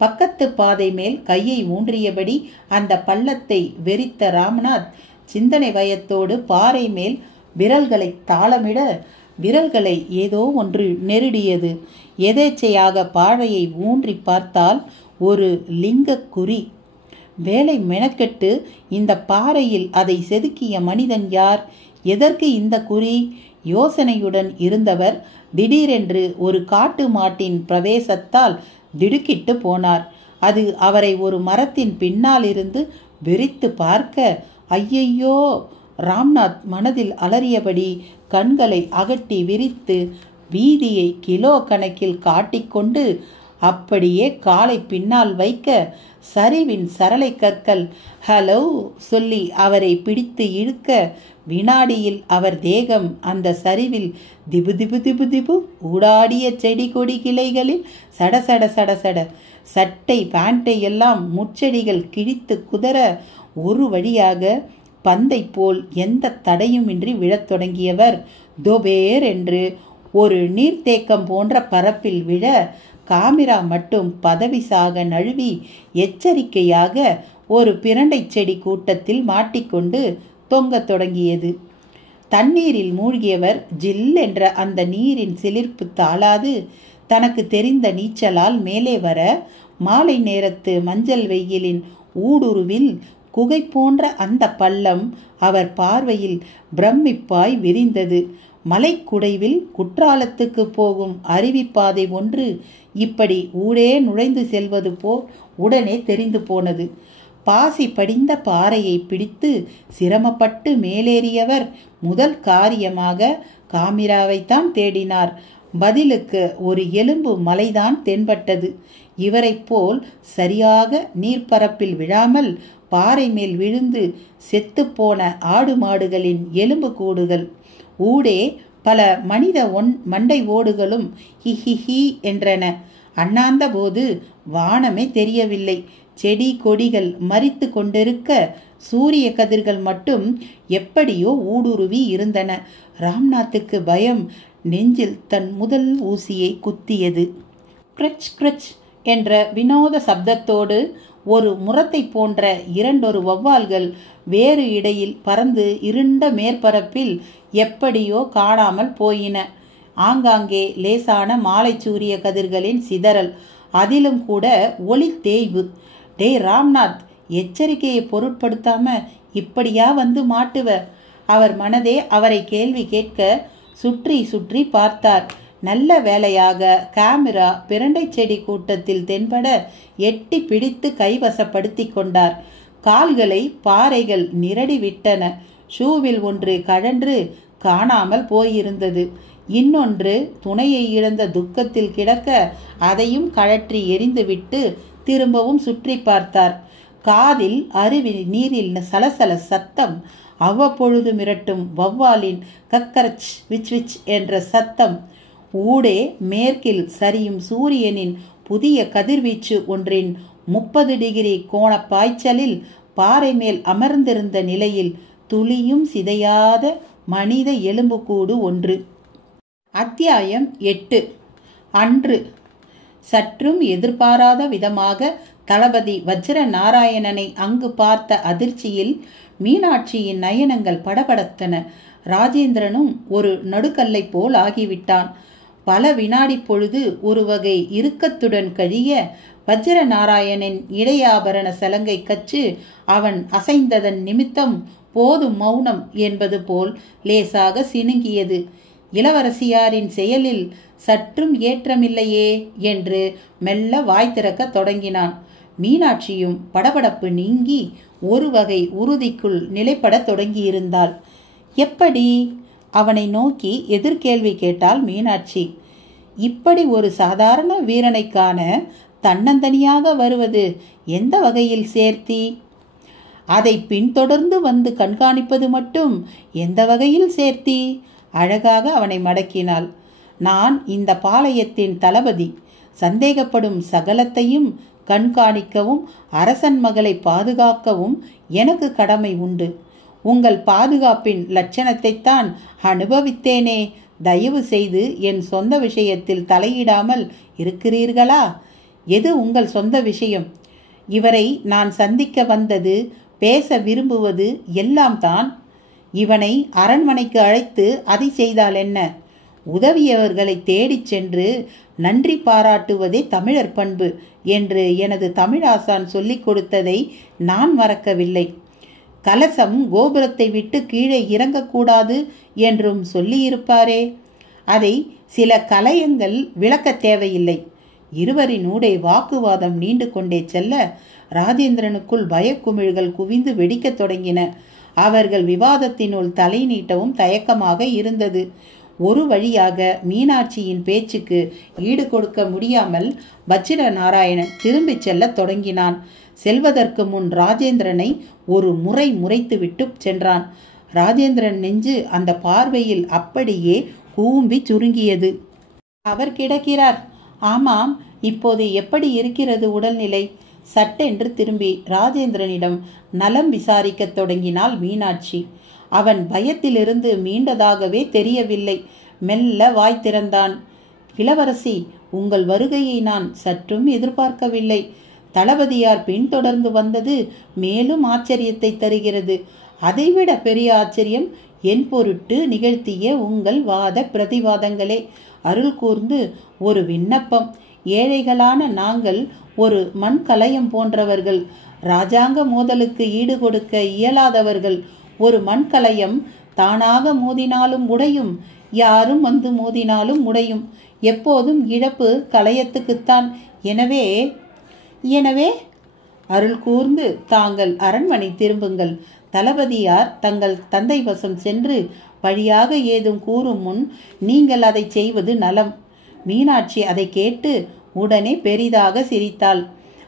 பக்கத்து பாதை மேல் கையை ஊன்றியபடி அந்த பள்ளத்தை வெறித்த ராம்நாத் சிந்தனை பயத்தோடு பாறை மேல் விரல்களை தாளமிட விரல்களை ஏதோ ஒன்று நெருடியது. எதேச்சையாக பாறையை ஊன்றி பார்த்தால் ஒரு லிங்க குறி. வேலை மெனக்கெட்டு இந்த பாறையில் அதை செதுக்கிய மனிதன் யார்? எதற்கு இந்த குறி? யோசனையுடன் இருந்தவர் திடீரென்று ஒரு காட்டு மாட்டின் பிரவேசத்தால் திடுக்கிட்டு போனார். அது அவரை ஒரு மரத்தின் பின்னால் இருந்து வெறித்து பார்க்க, ஐயையோ! ராம்நாத் மனதில் அலறியபடி கண்களை அகட்டி விரித்து வீதியை கிலோ கணக்கில் காட்டிக்கொண்டு அப்படியே காலை பின்னால் வைக்க சரிவின் சரளை கற்கள் ஹலோ சொல்லி அவரை பிடித்து இழுக்க வினாடியில் அவர் தேகம் அந்த சரிவில் திபு திபு திபு திபு ஊடாடிய செடி கொடி கிளைகளில் சடசட சடசட. சட்டை பேண்டை எல்லாம் முச்செடிகள் கிழித்து குதற ஒரு வழியாக பந்தை போல் எந்த தடையுமின்றி விழத் தொடங்கியவர் தொபேர் என்று ஒரு நீர்த்தேக்கம் போன்ற பரப்பில் விழ காமிரா மட்டும் பதவிசாக நழுவி எச்சரிக்கையாக ஒரு பிரண்டை செடி கூட்டத்தில் மாட்டிக்கொண்டு தொங்கத் தொடங்கியது. தண்ணீரில் மூழ்கியவர் ஜில் என்ற அந்த நீரின் சிலிர்ப்பு தாளாது தனக்கு தெரிந்த நீச்சலால் மேலே வர மாலை நேரத்து மஞ்சள் வெயிலின் ஊடுருவில் குகை போன்ற அந்த பள்ளம் அவர் பார்வையில் பிரமிப்பாய் விரிந்தது. மலைக்குடைவில் குற்றாலத்துக்கு போகும் அருவிப்பாதை ஒன்று இப்படி ஊடே நுழைந்து செல்வது போல் உடனே தெரிந்து போனது. பாசி படிந்த பாறையை பிடித்து சிரமப்பட்டு மேலேறியவர் முதல் காரியமாக காமிராவைத்தான் தேடினார். பதிலுக்கு ஒரு எலும்பு மலைதான் தென்பட்டது. இவரைப் போல் சரியாக நீர்ப்பரப்பில் விழாமல் பாறை மேல் விழுந்து செத்துப்போன ஆடு மாடுகளின் எலும்பு கூடுகள். ஊடே பல மனித மண்டை ஓடுகளும் ஹிஹிஹி என்றன. அண்ணாந்த போது வானமே தெரியவில்லை. செடி கொடிகள் மரித்து கொண்டிருக்க சூரிய கதிர்கள் மட்டும் எப்படியோ ஊடுருவி இருந்தன. ராம்நாத்துக்கு பயம் நெஞ்சில் தன் முதல் ஊசியை குத்தியது. கிரச் கிரச் என்ற வினோத சப்தத்தோடு ஒரு முரத்தை போன்ற இரண்டொரு வௌவால்கள் வேறு இடையில் பறந்து இருண்ட மேற்பரப்பில் எப்படியோ காணாமல் போயின. ஆங்காங்கே லேசான மாலை சூரிய கதிர்களின் சிதறல், அதிலும் கூட ஒளி தேய்வு. டே ராம்நாத், எச்சரிக்கையை பொருட்படுத்தாம இப்படியா வந்து மாட்டுவ? அவர் மனதே அவரை கேள்வி கேட்க சுற்றி சுற்றி பார்த்தார். நல்ல வேளையாக காமிரா பிரண்டை செடி கூட்டத்தில் தென்பட எட்டி பிடித்து கைவசப்படுத்தி கொண்டார். கால்களை பாறைகள் நிரடி விட்டன. ஷூவில் ஒன்று கழன்று காணாமல் போயிருந்தது. இன்னொன்று துணையை இழந்த துக்கத்தில் கிடக்க அதையும் கழற்றி எரிந்துவிட்டு திரும்பவும் சுற்றி பார்த்தார். காதில் அருவி நீரில் சலசல சத்தம், அவ்வப்பொழுது மிரட்டும் வௌவாலின் கக்கரச் விச் விச் என்ற சத்தம். ஊடே மேற்கில் சரியும் சூரியனின் புதிய கதிர்வீச்சு ஒன்றின் 30 டிகிரி கோண பாய்ச்சலில் பாறை மேல் அமர்ந்திருந்த நிலையில் துளியும் சிதையாத மனித எலும்புக்கூடு ஒன்று. அத்தியாயம் 8. அன்று சற்றும் எதிர்பாராத விதமாக தளபதி வஜ்ர நாராயணனை அங்கு பார்த்த அதிர்ச்சியில் மீனாட்சியின் நயனங்கள் படபடத்தன. ராஜேந்திரனும் ஒரு நடுக்கல்லை போல் ஆகிவிட்டான். பல வினாடி பொழுது ஒரு வகை இறுக்கத்துடன் கழிய வஜ்ர நாராயணன் இடையாபரண சலங்கை கச்சு அவன் அசைந்ததன் நிமித்தம் போதும் மௌனம் என்பது போல் லேசாக சினுங்கியது. இளவரசியாரின் செயலில் சற்றும் ஏற்றமில்லையே என்று மெல்ல வாய் திறக்க தொடங்கினான். மீனாட்சியும் படபடப்பு நீங்கி ஒரு வகை உறுதிக்குள் நிலைப்பட தொடங்கியிருந்தாள். எப்படி? அவனை நோக்கி எதிர்கேள்வி கேட்டாள் மீனாட்சி. இப்படி ஒரு சாதாரண வீரனை காண தன்னந்தனியாக வருவது எந்த வகையில் சேர்த்தி? அதை பின்தொடர்ந்து வந்து கண்காணிப்பது மட்டும் எந்த வகையில் சேர்த்தி? அழகாக அவனை மடக்கினாள். நான் இந்த பாளையத்தின் தளபதி. சந்தேகப்படும் சகலத்தையும் கண்காணிக்கவும் அரசன் மகளை பாதுகாக்கவும் எனக்கு கடமை உண்டு. உங்கள் பாதுகாப்பின் லட்சணத்தைத்தான் அனுபவித்தேனே. தயவு செய்து என் சொந்த விஷயத்தில் தலையிடாமல் இருக்கிறீர்களா? எது உங்கள் சொந்த விஷயம்? இவரை நான் சந்திக்க வந்தது, பேச விரும்புவது எல்லாம் தான். இவனை அரண்மனைக்கு அழைத்து அதை செய்தால் என்ன? உதவியவர்களை தேடிச் சென்று நன்றி பாராட்டுவதே தமிழர் பண்பு என்று எனது தமிழாசான் சொல்லிக் கொடுத்ததை நான் மறக்கவில்லை. கலசம் கோபுரத்தை விட்டு கீழே இறங்கக்கூடாது என்றும் சொல்லியிருப்பாரே. அதை சில கலையங்கள் விளக்க தேவையில்லை. இருவரினூடே வாக்குவாதம் நீண்டு கொண்டே செல்ல ராஜேந்திரனுக்குள் பயக்குமிழ்கள் குவிந்து வெடிக்கத் தொடங்கின. அவர்கள் விவாதத்தினுள் தலை நீட்டவும் தயக்கமாக இருந்தது. ஒரு வழியாக மீனாட்சியின் பேச்சுக்கு ஈடு கொடுக்க முடியாமல் வஜ்ர நாராயணன் திரும்பிச் செல்ல தொடங்கினான். செல்வதற்கு முன் ராஜேந்திரனை ஒரு முறை முறைத்துவிட்டு சென்றான். ராஜேந்திரன் நெஞ்சு அந்த பார்வையில் அப்படியே கூம்பி சுருங்கியது. அவர் கிடக்கிறார். ஆமாம், இப்போது எப்படி இருக்கிறது உடல்நிலை? சட்டென்று திரும்பி ராஜேந்திரனிடம் நலம் விசாரிக்க தொடங்கினாள் மீனாட்சி. அவன் பயத்திலிருந்து மீண்டதாகவே தெரியவில்லை. மெல்ல வாய் திறந்தான். இளவரசி, உங்கள் வருகையை நான் சற்றும் எதிர்பார்க்கவில்லை. தளபதியார் பின்தொடர்ந்து வந்தது மேலும் ஆச்சரியத்தை தருகிறது. அதைவிட பெரிய ஆச்சரியம் என் பொருட்டு நிகழ்த்திய உங்கள் வாத பிரதிவாதங்களே. அருள் கூர்ந்து ஒரு விண்ணப்பம். ஏழைகளான நாங்கள் ஒரு மண் கலயம் போன்றவர்கள். இராஜாங்க மோதலுக்கு ஈடு கொடுக்க இயலாதவர்கள். ஒரு மண்கலயம் தானாக மோதினாலும் உடையும், யாரும் வந்து மோதினாலும் உடையும். எப்போதும் இழப்பு கலயத்துக்குத்தான். எனவே எனவே அருள் கூர்ந்து தாங்கள் அரண்மனை திரும்புங்கள். தளபதியார் தங்கள் தந்தை வசம் சென்று வழியாக ஏதும் கூறும் முன் நீங்கள் அதை செய்வது நலம். மீனாட்சி அதை கேட்டு உடனே பெரிதாக சிரித்தாள்.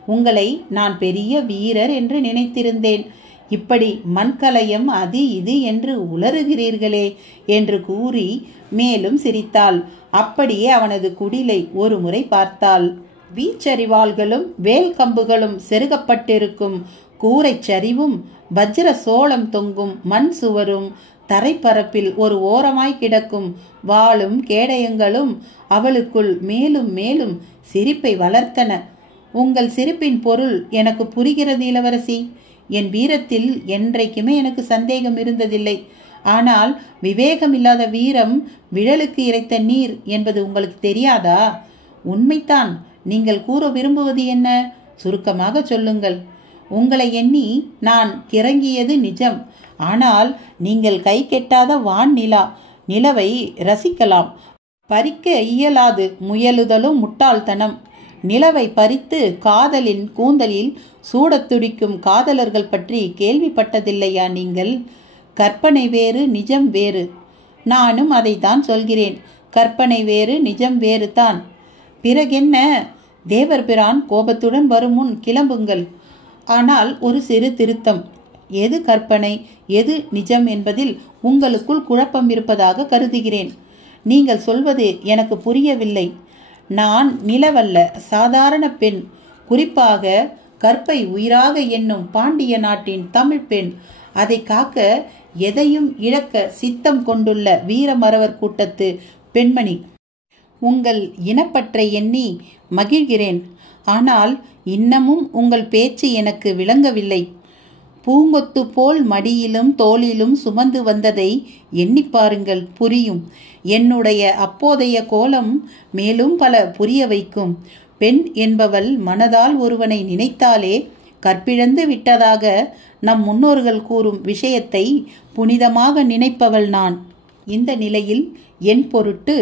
உங்களை நான் பெரிய வீரர் என்று நினைத்திருந்தேன். இப்படி மண்கலயம் அது இது என்று உளறுகிறீர்களே என்று கூறி மேலும் சிரித்தாள். அப்படியே அவனது குடிலை ஒரு முறை பார்த்தாள். வீச்சரிவாள்களும் வேல் கம்புகளும் செருகப்பட்டிருக்கும் கூரை சரிவும் வஜ்ர சோளம் தொங்கும் மண் சுவரும் தரைப்பரப்பில் ஒரு ஓரமாய் கிடக்கும் வாளும் கேடயங்களும் அவளுக்குள் மேலும் மேலும் சிரிப்பை வளர்த்தன. உங்கள் சிரிப்பின் பொருள் எனக்கு புரிகிறது இளவரசி. என் வீரத்தில் என்றைக்குமே எனக்கு சந்தேகம் இருந்ததில்லை. ஆனால் விவேகமில்லாத வீரம் விழலுக்கு இறைத்த நீர் என்பது உங்களுக்கு தெரியாதா? உண்மைத்தான். நீங்கள் கூற விரும்புவது என்ன? சுருக்கமாக சொல்லுங்கள். உங்களை எண்ணி நான் கிறங்கியது நிஜம். ஆனால் நீங்கள் கை கெட்டாத வான் நிலவை ரசிக்கலாம். பறிக்க இயலாது முயலுதலும் முட்டாள்தனம். நிலவை பறித்து காதலின் கூந்தலில் சூடத் துடிக்கும் காதலர்கள் பற்றி கேள்விப்பட்டதில்லையா நீங்கள்? கற்பனை வேறு, நிஜம் வேறு. நானும் அதைத்தான் சொல்கிறேன். கற்பனை வேறு, நிஜம் வேறு தான். பிறகென்ன? தேவர் பிரான் கோபத்துடன் வரும் முன் கிளம்புங்கள். ஆனால் ஒரு சிறு திருத்தம். எது கற்பனை எது நிஜம் என்பதில் உங்களுக்குள் குழப்பம் இருப்பதாக கருதுகிறேன். நீங்கள் சொல்வது எனக்கு புரியவில்லை. நான் நிலவல்ல, சாதாரண பெண். குறிப்பாக கற்பை உயிராக எண்ணும் பாண்டிய நாட்டின் தமிழ் பெண். அதை காக்க எதையும் இழக்க சித்தம் கொண்டுள்ள வீரமறவர் கூட்டத்து பெண்மணி. உங்கள் இனப்பற்றை எண்ணி மகிழ்கிறேன். ஆனால் இன்னமும் உங்கள் பேச்சு எனக்கு விளங்கவில்லை. பூங்கொத்து போல் மடியிலும் தோளிலும் சுமந்து வந்ததை எண்ணி பாருங்கள், புரியும். என்னுடைய அப்போதைய கோலம் மேலும் பல புரிய வைக்கும். பெண் என்பவள் மனதால் ஒருவனை நினைத்தாலே கற்பிழந்து விட்டதாக நம் முன்னோர்கள் கூறும் விஷயத்தை புனிதமாக நினைப்பவள் நான். இந்த நிலையில் என் பொருட்டு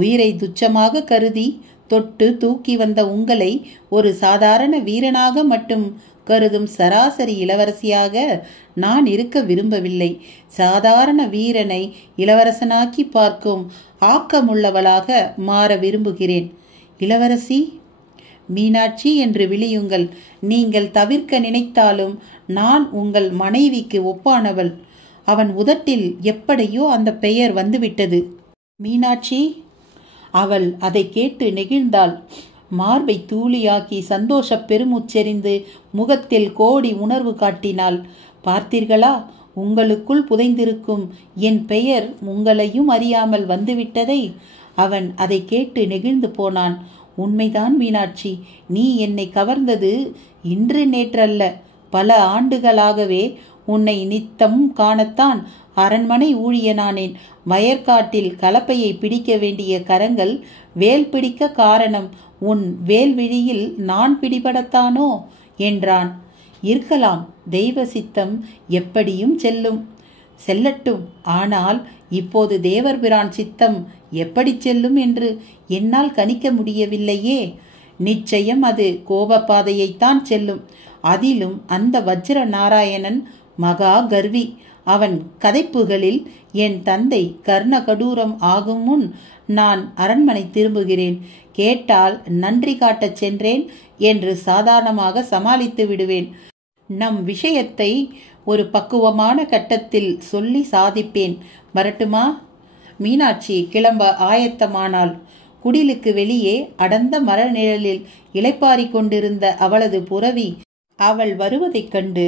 உயிரை துச்சமாக கருதி தொட்டு தூக்கி வந்த உங்களை ஒரு சாதாரண வீரனாக மட்டும் கருதும் சராசரி இளவரசியாக நான் இருக்க விரும்பவில்லை. சாதாரண வீரனை இளவரசனாக்கி பார்க்கும் ஆக்கமுள்ளவளாக மாற விரும்புகிறேன். இளவரசி, மீனாட்சி என்று விளியுங்கள். நீங்கள் தவிர்க்க நினைத்தாலும் நான் உங்கள் மனைவிக்கு ஒப்பானவள். அவன் உதட்டில் எப்படியோ அந்த பெயர் வந்துவிட்டது. மீனாட்சி. அவள் அதை கேட்டு நெகிழ்ந்தாள். மார்பை தூளியாக்கி சந்தோஷ பெருமுச்செறிந்து முகத்தில் கோடி உணர்வு காட்டினாள். பார்த்தீர்களா, உங்களுக்குள் புதைந்திருக்கும் என் பெயர் உங்களையும் அறியாமல் வந்துவிட்டதை. அவன் அதை கேட்டு நெகிழ்ந்து போனான். உண்மைதான் மீனாட்சி, நீ என்னை கவர்ந்தது இன்று நேற்றல்ல, பல ஆண்டுகளாகவே. உன்னை நித்தம் காணத்தான் அரண்மனை ஊழியனானேன். வயற்காட்டில் கலப்பையை பிடிக்க வேண்டிய கரங்கள் வேல் பிடிக்க காரணம் உன் வேல்விழியில் நான் பிடிபடத்தானோ என்றான். இருக்கலாம், தெய்வ சித்தம் எப்படியும் செல்லட்டும். ஆனால் இப்போது தேவர் பிரான் சித்தம் எப்படி செல்லும் என்று என்னால் கணிக்க முடியவில்லையே. நிச்சயம் அது கோபப்பாதையைத்தான் செல்லும். அதிலும் அந்த வஜ்ர நாராயணன் மகா கர்வி. அவன் கதைப்புகளில் என் தந்தை கர்ண கடூரம் ஆகும் முன் நான் அரண்மனை திரும்புகிறேன். கேட்டால் நன்றி காட்டச் சென்றேன் என்று சாதாரணமாக சமாளித்து விடுவேன். நம் விஷயத்தை ஒரு பக்குவமான கட்டத்தில் சொல்லி சாதிப்பேன். வரட்டுமா? மீனாட்சி கிளம்ப ஆயத்தமானாள். குடிலுக்கு வெளியே அடர்ந்த மர நிழலில் இளைப்பாறிக் கொண்டிருந்த அவளது புரவி அவள் வருவதைக் கண்டு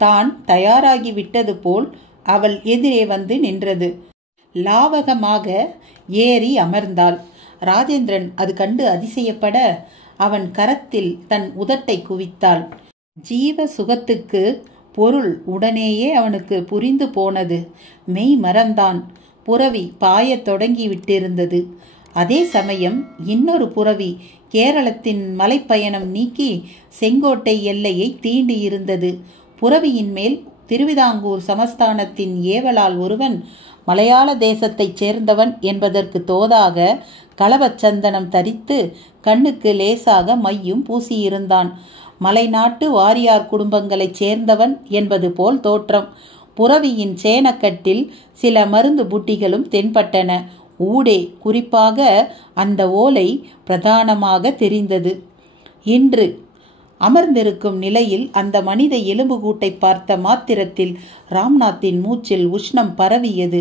தான் தயாராகி விட்டது போல் அவள் எதிரே வந்து நின்றது. லாவகமாக ஏறி அமர்ந்தாள். ராஜேந்திரன் அது கண்டு அதிசயப்பட அவன் கரத்தில் தன் உதட்டை குவித்தாள். ஜீவ சுகத்துக்கு பொருள் உடனேயே அவனுக்கு புரிந்து போனது. மெய் மறந்தான். புரவி பாயத் தொடங்கி விட்டிருந்தது. அதே சமயம் இன்னொரு புரவி கேரளத்தின் மலைப்பயணம் நீக்கி செங்கோட்டை எல்லையை தீண்டி இருந்தது. புரவியின் மேல் திருவிதாங்கூர் சமஸ்தானத்தின் ஏவலால் ஒருவன் மலையாள தேசத்தைச் சேர்ந்தவன் என்பதற்கு தோதாக களபச்சந்தனம் தரித்து கண்ணுக்கு லேசாக மையும் பூசியிருந்தான். மலைநாட்டு வாரியார் குடும்பங்களைச் சேர்ந்தவன் என்பது போல் தோற்றம். புரவியின் சேனக்கட்டில் சில மருந்து புட்டிகளும் தென்பட்டன. ஊடே குறிப்பாக அந்த ஓலை பிரதானமாக தெரிந்தது. இன்று அமர்ந்திருக்கும் நிலையில் அந்த மனித எலும்புகூட்டை பார்த்த மாத்திரத்தில் ராம்நாத்தின் மூச்சில் உஷ்ணம் பரவியது.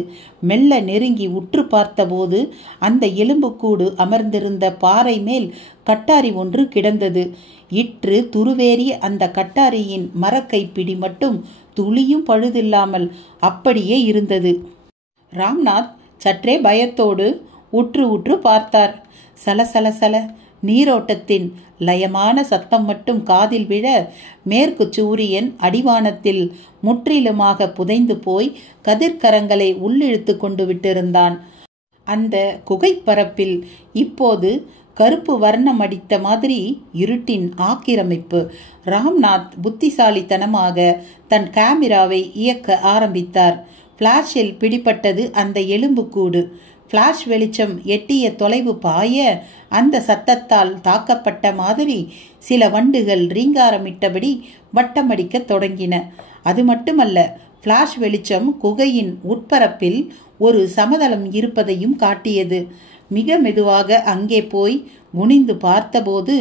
மெல்ல நெருங்கி உற்று பார்த்தபோது அந்த எலும்புக்கூடு அமர்ந்திருந்த பாறை மேல் கட்டாரி ஒன்று கிடந்தது. இற்று துருவேறிய அந்த கட்டாரியின் மரக்கைப்பிடி மட்டும் துளியும் பழுதில்லாமல் அப்படியே இருந்தது. ராம்நாத் சற்றே பயத்தோடு உற்று உற்று பார்த்தார். சலசலசல நீரோட்டத்தின் லயமான சத்தம் மட்டும் காதில் விழ மேற்கு சூரியன் அடிவானத்தில் முற்றிலுமாக புதைந்து போய் கதிர்கரங்களை உள்ளிழுத்து கொண்டு விட்டிருந்தான். அந்த குகைப்பரப்பில் இப்போது கருப்பு வர்ணம் அடித்த மாதிரி இருட்டின் ஆக்கிரமிப்பு. ராம்நாத் புத்திசாலித்தனமாக தன் கேமராவை இயக்க ஆரம்பித்தார். பிளாஷில் பிடிப்பட்டது அந்த எலும்புக்கூடு. பிளாஷ் வெளிச்சம் எட்டிய தொலைவு பாய அந்த சத்தத்தால் தாக்கப்பட்ட மாதிரி சில வண்டுகள் ரீங்காரமிட்டபடி வட்டமடிக்க தொடங்கின. அது மட்டுமல்ல, பிளாஷ் வெளிச்சம் குகையின் உட்பரப்பில் ஒரு சமதளம் இருப்பதையும் காட்டியது. மிக மெதுவாக அங்கே போய் குனிந்து பார்த்தபோது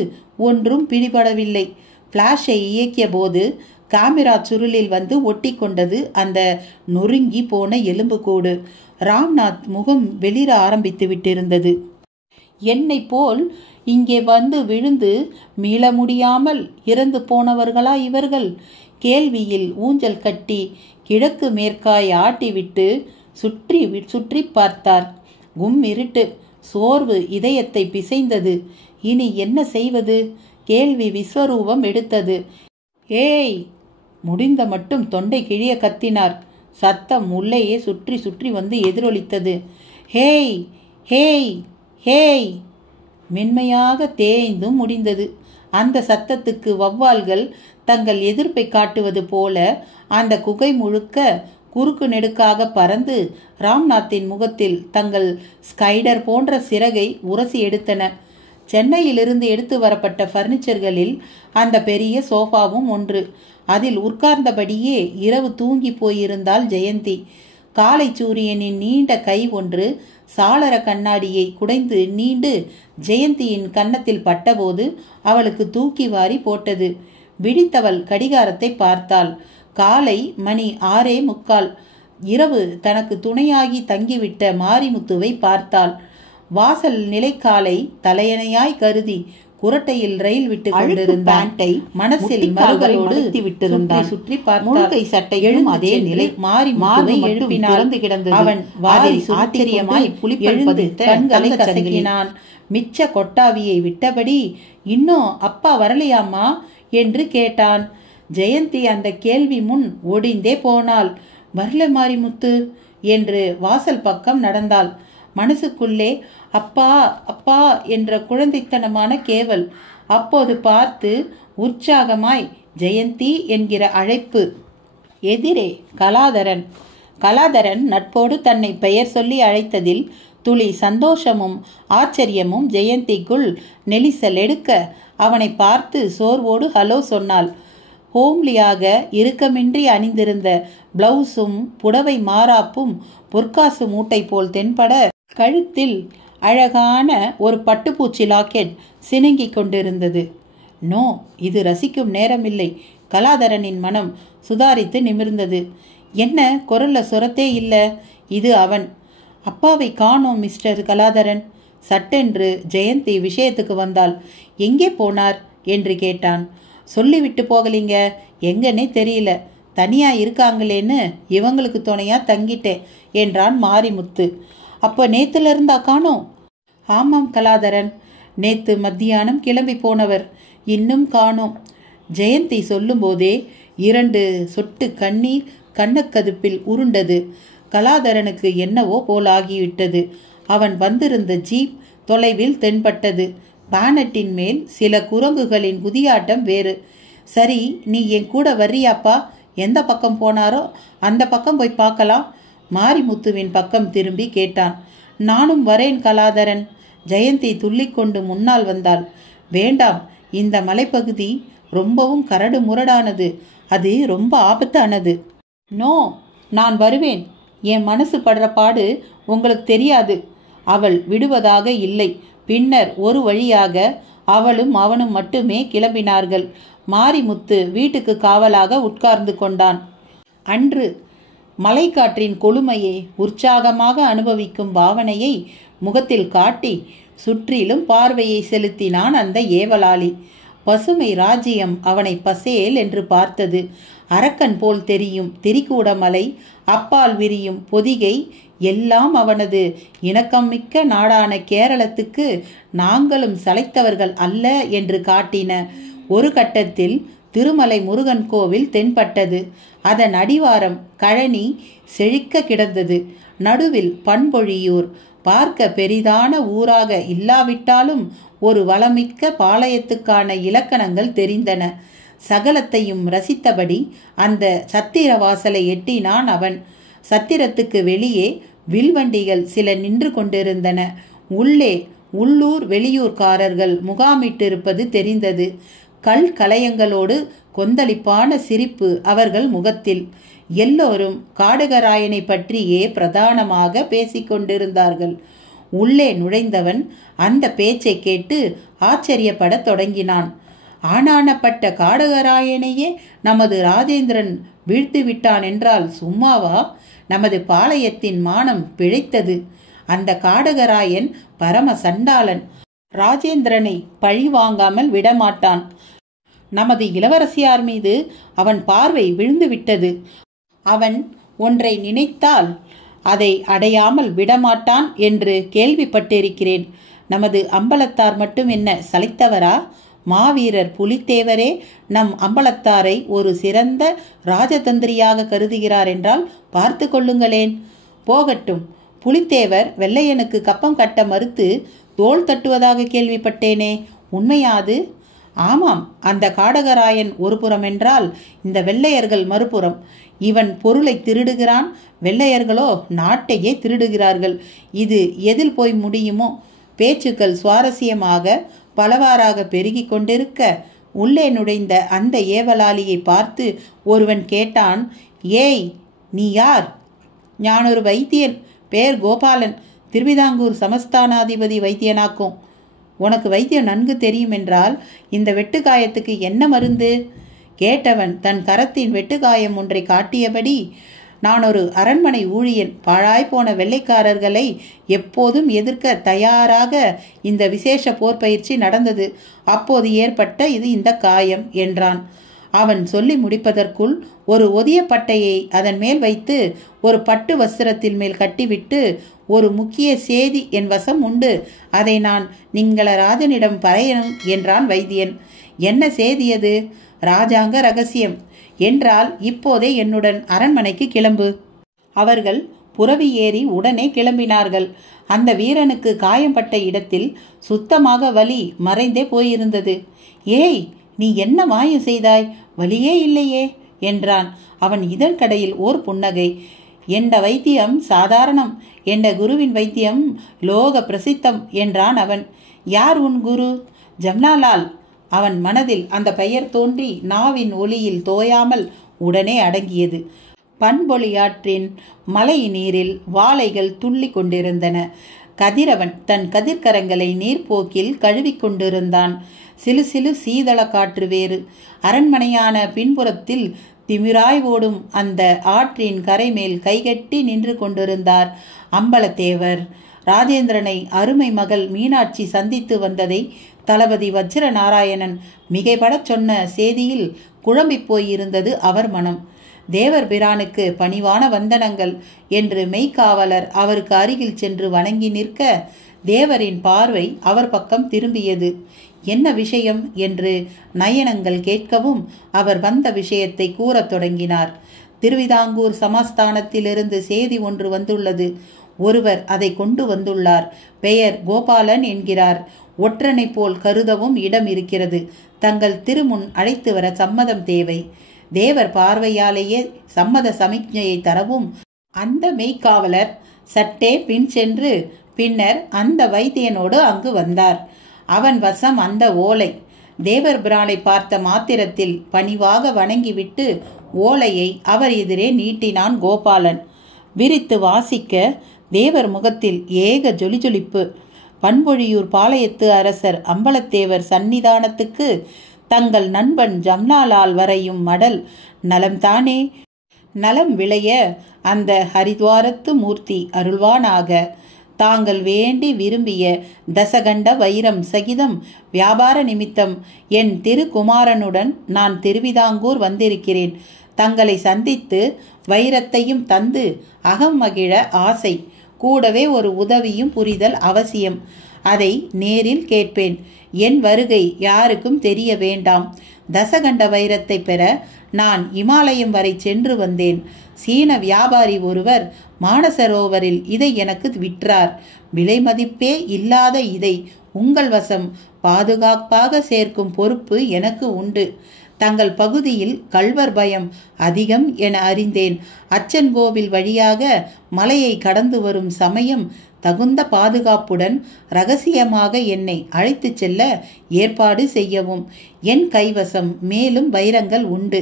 ஒன்றும் பிடிபடவில்லை. பிளாஷை இயக்கிய போது கேமரா சுருளில் வந்து ஒட்டி கொண்டது அந்த நொறுங்கி போன எலும்புக்கூடு. ராம்நாத் முகம் வெளிர ஆரம்பித்து விட்டிருந்தது. என்னை போல் இங்கே வந்து விழுந்து மீள முடியாமல் இறந்து போனவர்களா இவர்கள்? கேள்வியில் ஊஞ்சல் கட்டி கிழக்கு மேற்காய் ஆட்டிவிட்டு சுற்றி சுற்றி பார்த்தார். இருட்டு. சோர்வு இதயத்தை பிசைந்தது. இனி என்ன செய்வது? கேள்வி விஸ்வரூபம் எடுத்தது. ஏய்! முடிந்த மட்டும் தொண்டை கிழிய கத்தினார். சத்தம் உள்ளேயே சுற்றி சுற்றி வந்து எதிரொலித்தது. Hey hey hey! மென்மையாக தேய்ந்தும் முடிந்தது. அந்த சத்தத்துக்கு வௌவால்கள் தங்கள் எதிர்ப்பை காட்டுவது போல அந்த குகை முழுக்க குறுக்கு நெடுக்காக பறந்து ராம்நாத்தின் முகத்தில் தங்கள் ஸ்கைடர் போன்ற சிறகை உரசி எடுத்தன. சென்னையிலிருந்து எடுத்து வரப்பட்ட பர்னிச்சர்களில் அந்த பெரிய சோஃபாவும் ஒன்று. அதில் உட்கார்ந்தபடியே இரவு தூங்கி போயிருந்தாள் ஜெயந்தி. காலை சூரியனின் நீண்ட கை ஒன்று சாளர கண்ணாடியை குடைந்து நீண்டு ஜெயந்தியின் கன்னத்தில் பட்டபோது அவளுக்கு தூக்கி வாரி போட்டது. விழித்தவள் கடிகாரத்தை பார்த்தாள். காலை மணி 6:45. இரவு தனக்கு துணையாகி தங்கிவிட்ட மாரிமுத்துவை பார்த்தாள். வாசல் நிலைக்காலை தலையணையாய் கருதி குரட்டையில் ரயில் விட்டு கொண்டிருந்தான். மனசில் மறுகளோடு சுற்றி பார்த்தால் சட்டையும் அதே நிலை. மாரிமுத்துவை எழுப்பினான். அவன் வாதில் ஆச்சரியமாய் எழுந்து கண்களை கசக்கினான். மிச்ச கொட்டாவியை விட்டபடி, இன்னும் அப்பா வரலையாமா என்று கேட்டான். ஜெயந்தி அந்த கேள்வி முன் ஒடிந்தே போனாள். வரல மாரிமுத்து என்று வாசல் பக்கம் நடந்தாள். மனசுக்குள்ளே அப்பா அப்பா என்ற குழந்தைத்தனமான கேவல். அப்போது பார்த்து உற்சாகமாய் ஜெயந்தி என்கிற அழைப்பு. எதிரே கலாதரன். கலாதரன் நட்போடு தன்னை பெயர் சொல்லி அழைத்ததில் துளி சந்தோஷமும் ஆச்சரியமும் ஜெயந்திக்குள் நெலிசல் எடுக்க அவனை பார்த்து சோர்வோடு ஹலோ சொன்னாள். ஹோம்லியாக இறுக்கமின்றி அணிந்திருந்த பிளவுஸும் புடவை மாறாப்பும் பொற்காசு மூட்டை போல் தென்பட, கழுத்தில் அழகான ஒரு பட்டுப்பூச்சி லாக்கெட் சினுங்கிக் கொண்டிருந்தது. நோ, இது ரசிக்கும் நேரமில்லை. கலாதரனின் மனம் சுதாரித்து நிமிர்ந்தது. என்ன குரல்ல சொரத்தே இல்லை? இது அவன். அப்பாவை காணோம் மிஸ்டர் கலாதரன். சட்டென்று ஜெயந்தி விஷயத்துக்கு வந்தாள். எங்கே போனார் என்று கேட்டான். சொல்லிவிட்டு போகலீங்க, எங்கன்னே தெரியல. தனியா இருக்காங்களேன்னு இவங்களுக்கு துணையா தங்கிட்டேன் என்றான் மாரிமுத்து. அப்போ நேத்துல இருந்தா காணோம்? ஆமாம் கலாதரன், நேத்து மத்தியானம் கிளம்பி போனவர், இன்னும் காணோம். ஜெயந்தி சொல்லும்போதே 2 சொட்டு கண்ணீர் கண்ணக்கதுப்பில் உருண்டது. கலாதரனுக்கு என்னவோ போலாகிவிட்டது. அவன் வந்திருந்த ஜீப் தொலைவில் தென்பட்டது. பானட்டின் மேல் சில குரங்குகளின் குதியாட்டம் வேறு. சரி, நீ என் கூட வர்றியாப்பா? எந்த பக்கம் போனாரோ அந்த பக்கம் போய் பார்க்கலாம். மாரிமுத்துவின் பக்கம் திரும்பி கேட்டான். நானும் வரேன் கலாதரன். ஜெயந்தி துள்ளிக்கொண்டு முன்னால் வந்தாள். வேண்டாம், இந்த மலைப்பகுதி ரொம்பவும் கரடு முரடானது. அது ரொம்ப ஆபத்தானது. நோ, நான் வருவேன். என் மனசு படுற பாடு உங்களுக்கு தெரியாது. அவள் விடுவதாக இல்லை. பின்னர் ஒரு வழியாக அவளும் அவனும் மட்டுமே கிளம்பினார்கள். மாரிமுத்து வீட்டுக்கு காவலாக உட்கார்ந்து கொண்டான். அன்று மலைக்காற்றின் கொழுமையை உற்சாகமாக அனுபவிக்கும் பாவனையை முகத்தில் காட்டி சுற்றிலும் பார்வையை செலுத்தினான் அந்த ஏவலாளி. பசுமை ராஜ்யம் அவனை பசேல் என்று பார்த்தது. அரக்கன் போல் தெரியும் திரிகூட மலை, அப்பால் விரியும் பொதிகை எல்லாம் அவனது இணக்கம் மிக்க நாடான கேரளத்துக்கு நாங்களும் சளைத்தவர்கள் அல்ல என்று காட்டின. ஒரு கட்டத்தில் திருமலை முருகன் கோவில் தென்பட்டது. அதன் அடிவாரம் கழனி செழிக்க கிடந்தது. நடுவில் பண்பொழியூர். பார்க்க பெரிதான ஊராக இல்லாவிட்டாலும் ஒரு வளமிக்க பாளையத்துக்கான இலக்கணங்கள் தெரிந்தன. சகலத்தையும் ரசித்தபடி அந்த சத்திர வாசலை எட்டினான் அவன். சத்திரத்துக்கு வெளியே வில்வண்டிகள் சில நின்று கொண்டிருந்தன. உள்ளே உள்ளூர் வெளியூர்காரர்கள் முகாமிட்டிருப்பது தெரிந்தது. கல் கலயங்களோடு கொந்தளிப்பான சிரிப்பு அவர்கள் முகத்தில். எல்லோரும் காடகராயனை பற்றியே பிரதானமாக பேசிக்கொண்டிருந்தார்கள். உள்ளே நுழைந்தவன் அந்த பேச்சை கேட்டு ஆச்சரியப்படத் தொடங்கினான். ஆனானப்பட்ட காடகராயனையே நமது ராஜேந்திரன் வீழ்த்து விட்டான் என்றால் சும்மாவா? நமது பாளையத்தின் மானம் பிழைத்தது. அந்த காடகராயன் பரம சண்டாளன். ராஜேந்திரனை பழி வாங்காமல் விடமாட்டான். நமது இளவரசியார் மீது அவன் பார்வை விழுந்து விட்டது. அவன் ஒன்றை நினைத்தால் அதை அடையாமல் விடமாட்டான் என்று கேள்விப்பட்டிருக்கிறேன். நமது அம்பலத்தார் மட்டும் என்ன சளைத்தவரா? மாவீரர் புலித்தேவரே நம் அம்பலத்தாரை ஒரு சிறந்த ராஜதந்திரியாக கருதுகிறார் என்றால் பார்த்து கொள்ளுங்களேன். போகட்டும், புலித்தேவர் வெள்ளையனுக்கு கப்பம் கட்ட மறுத்து தோள் தட்டுவதாக கேள்விப்பட்டேனே, உண்மையாது? ஆமாம், அந்த காடகராயன் ஒரு புறம் என்றால் இந்த வெள்ளையர்கள் மறுபுறம். இவன் பொருளை திருடுகிறான், வெள்ளையர்களோ நாட்டையே திருடுகிறார்கள். இது எதில் போய் முடியுமோ? பேச்சுக்கள் சுவாரஸ்யமாக பலவாறாக பெருகி கொண்டிருக்க உள்ளே நுழைந்த அந்த ஏவலாளியை பார்த்து ஒருவன் கேட்டான். ஏய், நீ யார்? ஞான் ஒரு வைத்தியன், பேர் கோபாலன், திருவிதாங்கூர் சமஸ்தானாதிபதி வைத்தியனாக்கும். உனக்கு வைத்தியம் நன்கு தெரியும் என்றால் இந்த வெட்டுக்காயத்துக்கு என்ன மருந்து? கேட்டவன் தன் கரத்தின் வெட்டுக்காயம் ஒன்றை காட்டியபடி, நான் ஒரு அரண்மனை ஊழியன். பாழாய்போன வெள்ளைக்காரர்களை எப்போதும் எதிர்க்க தயாராக இந்த விசேஷ போர் பயிற்சி நடந்தது. அப்போது ஏற்பட்ட இது இந்த காயம் என்றான். அவன் சொல்லி முடிப்பதற்குள் ஒரு ஒதிய பட்டையை அதன் மேல் வைத்து ஒரு பட்டு வஸ்திரத்தின் மேல் கட்டிவிட்டு, ஒரு முக்கிய சேதி என் வசம் உண்டு, அதை நான் நிங்களராஜனிடம் பறையணும் என்றான் வைத்தியன். என்ன சேதியது? ராஜாங்க ரகசியம் என்றால் இப்போதே என்னுடன் அரண்மனைக்கு கிளம்பு. அவர்கள் புறவி ஏறி உடனே கிளம்பினார்கள். அந்த வீரனுக்கு காயம்பட்ட இடத்தில் சுத்தமாக வலி மறைந்தே போயிருந்தது. ஏய், நீ என்ன மாயம் செய்தாய்? வலியே இல்லையே என்றான். அவன் இதழ் கடையில் ஓர் புன்னகை. என்ற வைத்தியம் சாதாரணம், என்ற குருவின் வைத்தியம் லோக பிரசித்தம் என்றான் அவன். யார் உன் குரு? ஜம்னாலால். அவன் மனதில் அந்த பெயர் தோன்றி நாவின் ஒளியில் தோயாமல் உடனே அடங்கியது. பண்பொழியாற்றின் மலை நீரில் வாளைகள் துள்ளி கொண்டிருந்தன. கதிரவன் தன் கதிர்கரங்களை நீர்ப்போக்கில் கழுவிக்கொண்டிருந்தான். சிலு சிலு சீதள காற்று வேறு. அரண்மனையான பின்புறத்தில் திமிராய் ஓடும் அந்த ஆற்றின் கரை மேல் கைகட்டி நின்று கொண்டிருந்தார் அம்பலத்தேவர். ராஜேந்திரனை அருமை மகள் மீனாட்சி சந்தித்து வந்ததை தளபதி வஜ்ர நாராயணன் மிகைபடச் சொன்ன செய்தியில் குழம்பி போயிருந்தது அவர் மனம். தேவர் பிரானுக்கு பணிவான வந்தனங்கள் என்று மெய்க்காவலர் அவருக்கு அருகில் சென்று வணங்கி நிற்க தேவரின் பார்வை அவர் பக்கம் திரும்பியது. என்ன விஷயம் என்று நயனங்கள் கேட்கவும் அவர் வந்த விஷயத்தை கூறத் தொடங்கினார். திருவிதாங்கூர் சமஸ்தானத்திலிருந்து செய்தி ஒன்று வந்துள்ளது. ஒருவர் அதை கொண்டு வந்துள்ளார். பெயர் கோபாலன் என்கிறார். ஒற்றனை போல் கருதவும் இடம் இருக்கிறது. தங்கள் திருமுன் அழைத்து வர சம்மதம் தேவை. தேவர் பார்வையாலேயே சம்மத சமிக்ஞையை தரவும் அந்த மெய்க்காவலர் சட்டே பின் சென்று பின்னர் அந்த வைத்தியனோடு அங்கு வந்தார். அவன் வசம் அந்த ஓலை. தேவர் பிரானை பார்த்த மாத்திரத்தில் பணிவாக வணங்கிவிட்டு ஓலையை அவர் எதிரே நீட்டினான் கோபாலன். விரித்து வாசிக்க தேவர் முகத்தில் ஏக ஜொலிஜொலிப்பு. பண்பொழியூர் பாளையத்து அரசர் அம்பலத்தேவர் சந்நிதானத்துக்கு தங்கள் நண்பன் ஜம்னாலால் வரையும் மடல் நலம்தானே? நலம் விளைய அந்த ஹரித்வாரத்து மூர்த்தி அருள்வானாக. தாங்கள் வேண்டி விரும்பிய தசகண்ட வைரம் சகிதம் வியாபார நிமித்தம் என் திருக்குமாரனுடன் நான் திருவிதாங்கூர் வந்திருக்கிறேன். தங்களை சந்தித்து வைரத்தையும் தந்து அகம் மகிழ ஆசை. கூடவே ஒரு உதவியும் புரிதல் அவசியம். அதை நேரில் கேட்பேன். என் வருகை யாருக்கும் தெரிய வேண்டாம். தசகண்ட வைரத்தை பெற நான் இமாலயம் வரை சென்று வந்தேன். சீன வியாபாரி ஒருவர் மானசரோவரில் இதை எனக்கு விற்றார். விலை மதிப்பே இல்லாத இதை உங்கள் வசம் பாதுகாப்பாக சேர்க்கும் பொறுப்பு எனக்கு உண்டு. தங்கள் பகுதியில் கள்வர் பயம் அதிகம் என அறிந்தேன். அச்சன் கோவில் வழியாக மலையை கடந்து வரும் சமயம் தகுந்த பாதுகாப்புடன் இரகசியமாக என்னை அழைத்து செல்ல ஏற்பாடு செய்யவும். என் கைவசம் மேலும் வைரங்கள் உண்டு.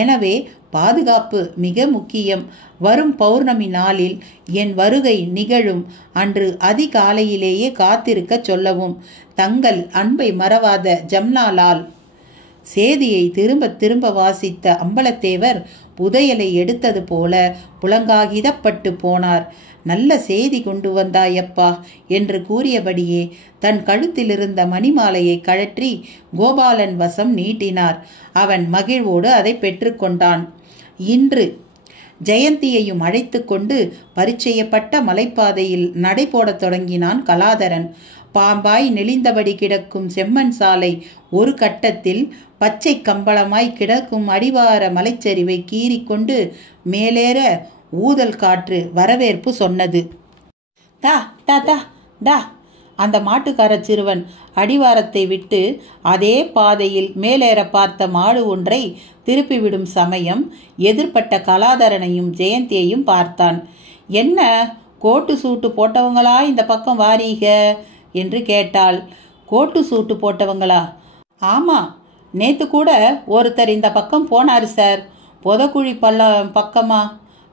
எனவே பாதுகாப்பு மிக முக்கியம். வரும் பௌர்ணமி நாளில் என் வருகை நிகழும். அன்று அதிகாலையிலேயே காத்திருக்க சொல்லவும். தங்கள் அன்பை மறவாத ஜம்னாலால். சேதியை திரும்ப திரும்ப வாசித்த அம்பலத்தேவர் புதையலை எடுத்தது போல புலங்காகிதப்பட்டு போனார். நல்ல செய்தி கொண்டு வந்தாயப்பா என்று கூறியபடியே தன் கழுத்திலிருந்த மணிமாலையை கழற்றி கோபாலன் வசம் நீட்டினார். அவன் மகிழ்வோடு அதை பெற்றுக்கொண்டான். இன்று ஜெயந்தியையும் அழைத்து கொண்டு பரிச்சயப்பட்ட மலைப்பாதையில் நடை போடத் தொடங்கினான் கலாதரன். பாம்பாய் நெளிந்தபடி கிடக்கும் செம்மண் சாலை ஒரு கட்டத்தில் பச்சை கம்பளமாய் கிடக்கும் அடிவார மலைச்சரிவை கீறிக்கொண்டு மேலேற ஊதல் காற்று வரவேற்பு சொன்னது. தா தா தா தா. அந்த மாட்டுக்கார சிறுவன் அடிவாரத்தை விட்டு அதே பாதையில் மேலேற பார்த்த மாடு ஒன்றை திருப்பிவிடும் சமயம் எதிர்பட்ட கலாதரனையும் ஜெயந்தியையும் பார்த்தான். என்ன கோட்டு சூட்டு போட்டவங்களா இந்த பக்கம் வாரீக என்று கேட்டாள். கோட்டு சூட்டு போட்டவங்களா? ஆமா, நேத்து கூட ஒருத்தர் இந்த பக்கம் போனார் சார். பொதக்குழி பக்கமா?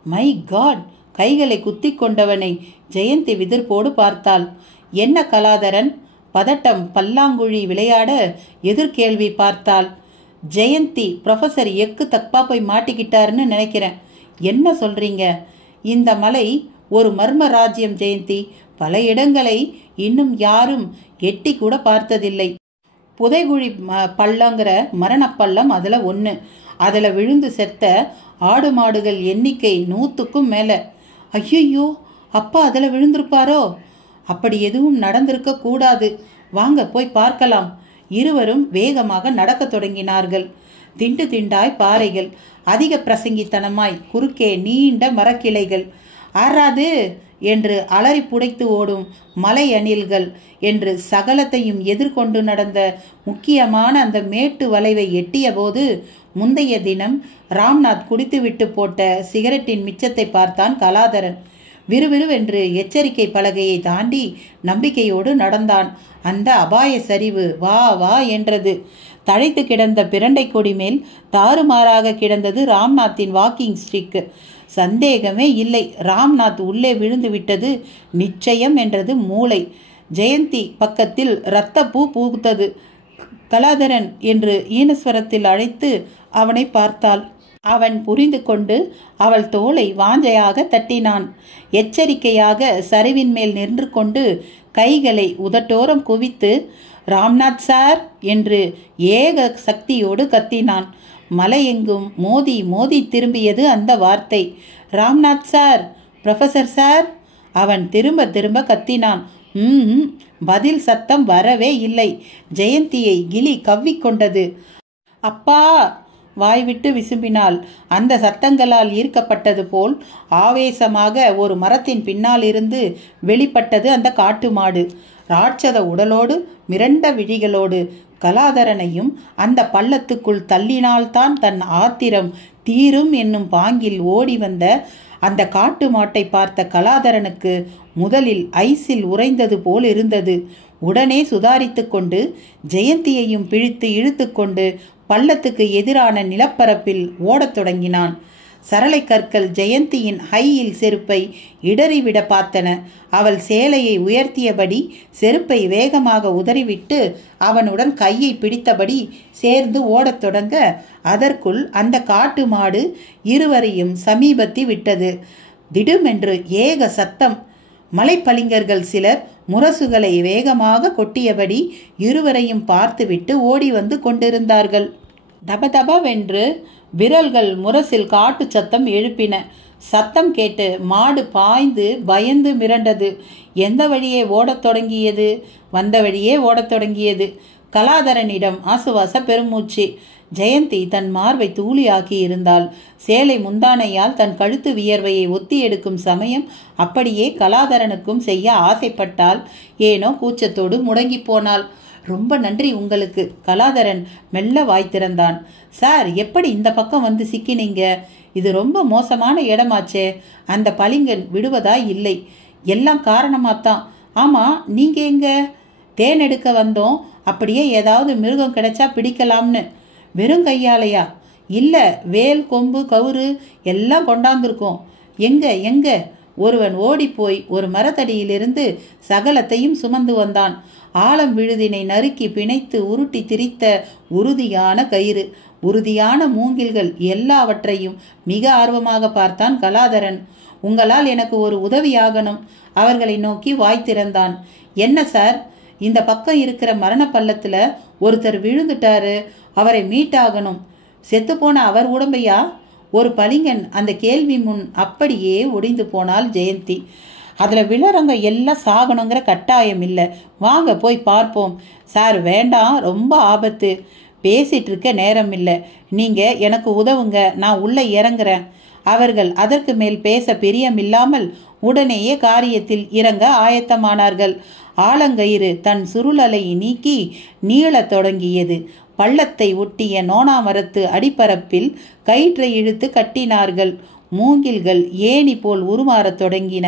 My God! கைகளை குத்தி கொண்டவனை ஜெயந்தி விதிர்ப்போடு பார்த்தாள். என்ன கலாதரன்? பதட்டம் பல்லாங்குழி விளையாட எதிர்கேள்வி பார்த்தாள். ஜெயந்தி ப்ரொஃபஸர் எக்கு தப்பா போய் மாட்டிக்கிட்டாருன்னு நினைக்கிறேன். என்ன சொல்றீங்க? இந்த மலை ஒரு மர்ம ராஜ்யம் ஜெயந்தி. பல இடங்களை இன்னும் யாரும் எட்டி கூட பார்த்ததில்லை. புதைகுழி பள்ளங்கிற மரணப்பள்ளம் அதில் ஒன்று. அதில் விழுந்து செத்த ஆடு மாடுகள் எண்ணிக்கை 100க்கும் மேலே. ஐயோ, அப்பா அதில் விழுந்திருப்பாரோ? அப்படி எதுவும் நடந்திருக்க கூடாது. வாங்க போய் பார்க்கலாம். இருவரும் வேகமாக நடக்க தொடங்கினார்கள். திண்டு திண்டாய் பாறைகள், அதிக பிரசங்கித்தனமாய் குறுக்கே நீண்ட மரக்கிளைகள், ஆறாது என்று அலறி புடைத்து ஓடும் மலை அணில்கள் என்று சகலத்தையும் எதிர்கொண்டு நடந்த முக்கியமான அந்த மேட்டு வளைவை எட்டிய போது முந்தைய தினம் ராம்நாத் குடித்துவிட்டு போட்ட சிகரெட்டின் மிச்சத்தை பார்த்தான் கலாதரன். விறுவிறுவென்று எச்சரிக்கை பலகையை தாண்டி நம்பிக்கையோடு நடந்தான். அந்த அபாய சரிவு வா வா என்றது. தழைத்து கிடந்த பிரண்டை கொடி மேல் தாறுமாறாக கிடந்தது ராம்நாத்தின் வாக்கிங் ஸ்டிக். சந்தேகமே இல்லை, ராம்நாத் உள்ளே விழுந்து விட்டது நிச்சயம் என்றது மூளை. ஜெயந்தி பக்கத்தில் இரத்த பூ பூத்தது. கலாதரன் என்று ஈனஸ்வரத்தில் அழைத்து அவனை பார்த்தாள். அவன் புரிந்து கொண்டு அவள் தோளை வாஞ்சையாக தட்டினான். எச்சரிக்கையாக சரிவின் மேல் நின்று கொண்டு கைகளை உதட்டோரம் குவித்து ராம்நாத் சார் என்று ஏக சக்தியோடு கத்தினான். மலையெங்கும் மோதி மோதி திரும்பியது அந்த வார்த்தை. Ramnath sir, professor sir. அவன் திரும்ப திரும்ப கத்தினான். பதில் சத்தம் வரவே இல்லை. ஜெயந்தியை கிளி கவ்விக்கொண்டது. அப்பா! வாய்விட்டு விசும்பினாள். அந்த சத்தங்களால் ஈர்க்கப்பட்டது போல் ஆவேசமாக ஒரு மரத்தின் பின்னால் இருந்து வெளிப்பட்டது அந்த காட்டு மாடு. ராட்சத உடலோடு மிரண்ட விழிகளோடு கலாதரனையும் அந்த பள்ளத்துக்குள் தள்ளினால்தான் தன் ஆத்திரம் தீரும் என்னும் பாங்கில் ஓடி வந்த அந்த காட்டு மாட்டை பார்த்த கலாதரனுக்கு முதலில் ஐஸில் உறைந்தது போல் இருந்தது. உடனே சுதாரித்து கொண்டு ஜெயந்தியையும் பிழித்து இழுத்து கொண்டு பள்ளத்துக்கு எதிரான நிலப்பரப்பில் ஓடத் தொடங்கினான். சரளை கற்கள் ஜெயந்தியின் ஹையில் செருப்பை இடறிவிட பார்த்தன. அவள் சேலையை உயர்த்தியபடி செருப்பை வேகமாக உதறிவிட்டு அவனுடன் கையை பிடித்தபடி சேர்ந்து ஓடத் தொடங்க அதற்குள் அந்த காட்டு மாடு இருவரையும் சமீபத்தி விட்டது. திடுமென்று ஏக சத்தம். மலைப்பளிங்கர்கள் சிலர் முரசுகளை வேகமாக கொட்டியபடி இருவரையும் பார்த்துவிட்டு ஓடி வந்து கொண்டிருந்தார்கள். தபதபவென்று விரல்கள் முரசில் காட்டு சத்தம் எழுப்பின. சத்தம் கேட்டு மாடு பாய்ந்து பயந்து மிரண்டது. எந்த வழியே ஓடத் தொடங்கியது? வந்த வழியே ஓடத் தொடங்கியது. கலாதரனிடம் ஆசுவாச பெருமூச்சு. ஜெயந்தி தன் மார்பை தூளியாக்கி இருந்தாள். சேலை முந்தானையால் தன் கழுத்து வியர்வையை ஒத்தி எடுக்கும் சமயம் அப்படியே கலாதரனுக்கும் செய்ய ஆசைப்பட்டாள். ஏனோ கூச்சத்தோடு முடங்கி போனாள். ரொம்ப நன்றி உங்களுக்கு. கலாதரன் மெல்ல வாய் திறந்தான். சார், எப்படி இந்த பக்கம் வந்து சிக்கினீங்க? இது ரொம்ப மோசமான இடமாச்சே. அந்த பளிங்கன் விடுவதா இல்லை. எல்லாம் காரணமாத்தான். ஆமா, நீங்க எங்க? தேன் எடுக்க வந்தோம். அப்படியே ஏதாவது மிருகம் கிடைச்சா பிடிக்கலாம்னு. வெறும் கையாலையா? இல்லை, வேல், கொம்பு, கவுறு எல்லாம் கொண்டாந்துருக்கோம். எங்க? ஒருவன் ஓடிப்போய் ஒரு மரத்தடியிலிருந்து சகலத்தையும் சுமந்து வந்தான். ஆலம் விழுதினை நறுக்கி பிணைத்து உருட்டி திரித்த உறுதியான கயிறு, உறுதியான மூங்கில்கள் எல்லாவற்றையும் மிக ஆர்வமாக பார்த்தான் கலாதரன். உங்களால் எனக்கு ஒரு உதவியாகணும். அவர்களை நோக்கி வாய் திறந்தான். என்ன சார்? இந்த பக்கம் இருக்கிற மரண பள்ளத்துல ஒருத்தர் விழுந்துட்டாரு. அவரை மீட்டாகணும். செத்துப்போன அவர் உடம்பையா? ஒரு பளிங்கன் அந்த கேள்வி முன் அப்படியே ஒடிந்து போனாள் ஜெயந்தி. அதில் விழறவங்க எல்லாம் சாகணுங்கிற கட்டாயம் இல்லை. வாங்க போய் பார்ப்போம். சார் வேண்டாம், ரொம்ப ஆபத்து. பேசிட்டு இருக்க நேரம் இல்லை. நீங்கள் எனக்கு உதவுங்க, நான் உள்ளே இறங்குறேன். அவர்கள் அதற்கு மேல் பேச பிரியமில்லாமல் உடனேயே காரியத்தில் இறங்க ஆயத்தமானார்கள். ஆலங்கயிறு தன் சுருளலை நீக்கி நீளத் தொடங்கியது. பள்ளத்தை ஒட்டிய நோனாமரத்து அடிப்பரப்பில் கயிற்றை இழுத்து கட்டினார்கள். மூங்கில்கள் ஏணி போல் உருமாறத் தொடங்கின.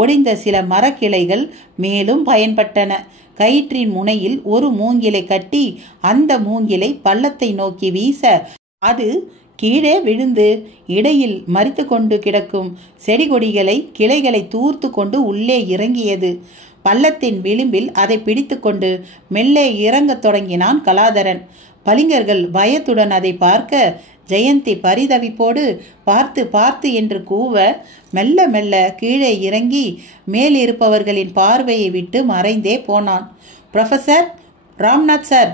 ஒடிந்த சில மரக்கிளைகள் மேலும் பயன்பட்டன. கயிற்றின் முனையில் ஒரு மூங்கிலை கட்டி அந்த மூங்கிலை பள்ளத்தை நோக்கி வீச அது கீழே விழுந்து இடையில் மரித்து கொண்டு கிடக்கும் செடி கொடிகளை கிளைகளை தூர்த்து கொண்டு உள்ளே இறங்கியது. பள்ளத்தின் விளிம்பில் அதை பிடித்து கொண்டு மெல்லே இறங்கத் தொடங்கினான் கலாதரன். பளிங்கர்கள் பயத்துடன் அதை பார்க்க ஜெயந்தி பரிதவிப்போடு பார்த்து என்று கூவ மெல்ல மெல்ல கீழே இறங்கி மேலிருப்பவர்களின் பார்வையை விட்டு மறைந்தே போனான். Professor Ramnath sir!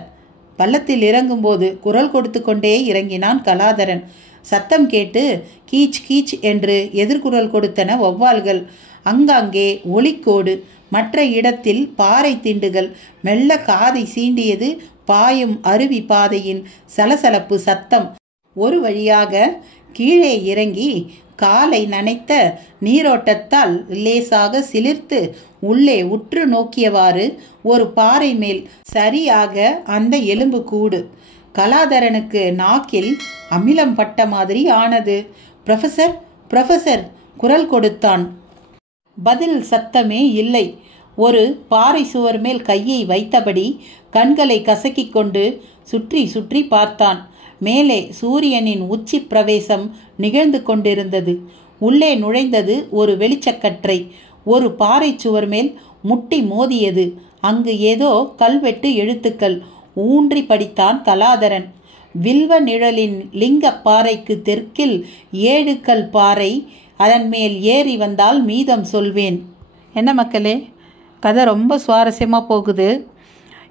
பள்ளத்தில் இறங்கும்போது குரல் கொடுத்து கொண்டே இறங்கினான் கலாதரன். சத்தம் கேட்டு கீச் கீச் என்று எதிர்குரல் கொடுத்தன வௌவால்கள். அங்காங்கே ஒளிக்கோடு, மற்ற இடத்தில் பாறை திண்டுகள். மெல்ல காதை சீண்டியது பாயும் அருவி பாதையின் சலசலப்பு சத்தம். ஒரு வழியாக கீழே இறங்கி காலை நனைத்த நீரோட்டத்தால் லேசாக சிலிர்த்து உள்ளே உற்று நோக்கியவாறு ஒரு பாறை மேல் சரியாக அந்த எலும்பு கூடு. கலாதரனுக்கு நாக்கில் அமிலம் பட்ட மாதிரி ஆனது. ப்ரொஃபசர் ப்ரொஃபசர் குரல் கொடுத்தான். பதில் சத்தமே இல்லை. ஒரு பாறை சுவர் மேல் கையை வைத்தபடி கண்களை கசக்கிக் கொண்டு சுற்றி சுற்றி பார்த்தான். மேலே சூரியனின் உச்சி பிரவேசம் நிகழ்ந்து கொண்டிருந்தது. உள்ளே நுழைந்தது ஒரு வெளிச்சக்கற்றை. ஒரு பாறை சுவர் மேல் முட்டி மோதியது. அங்கு ஏதோ கல்வெட்டு எழுத்துக்கள். ஊன்றி படித்தான் கலாதரன். வில்வ நிழலின் லிங்க பாறைக்கு தெற்கில் 7 கல் பாறை. அதன் மேல் ஏறி வந்தால் மீதம் சொல்வேன். என்ன மக்களே, கதை ரொம்ப சுவாரஸ்யமாக போகுது.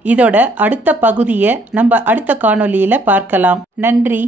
இதோட அடுத்த பகுதியை நம்ம அடுத்த காணொளியில் பார்க்கலாம். நன்றி.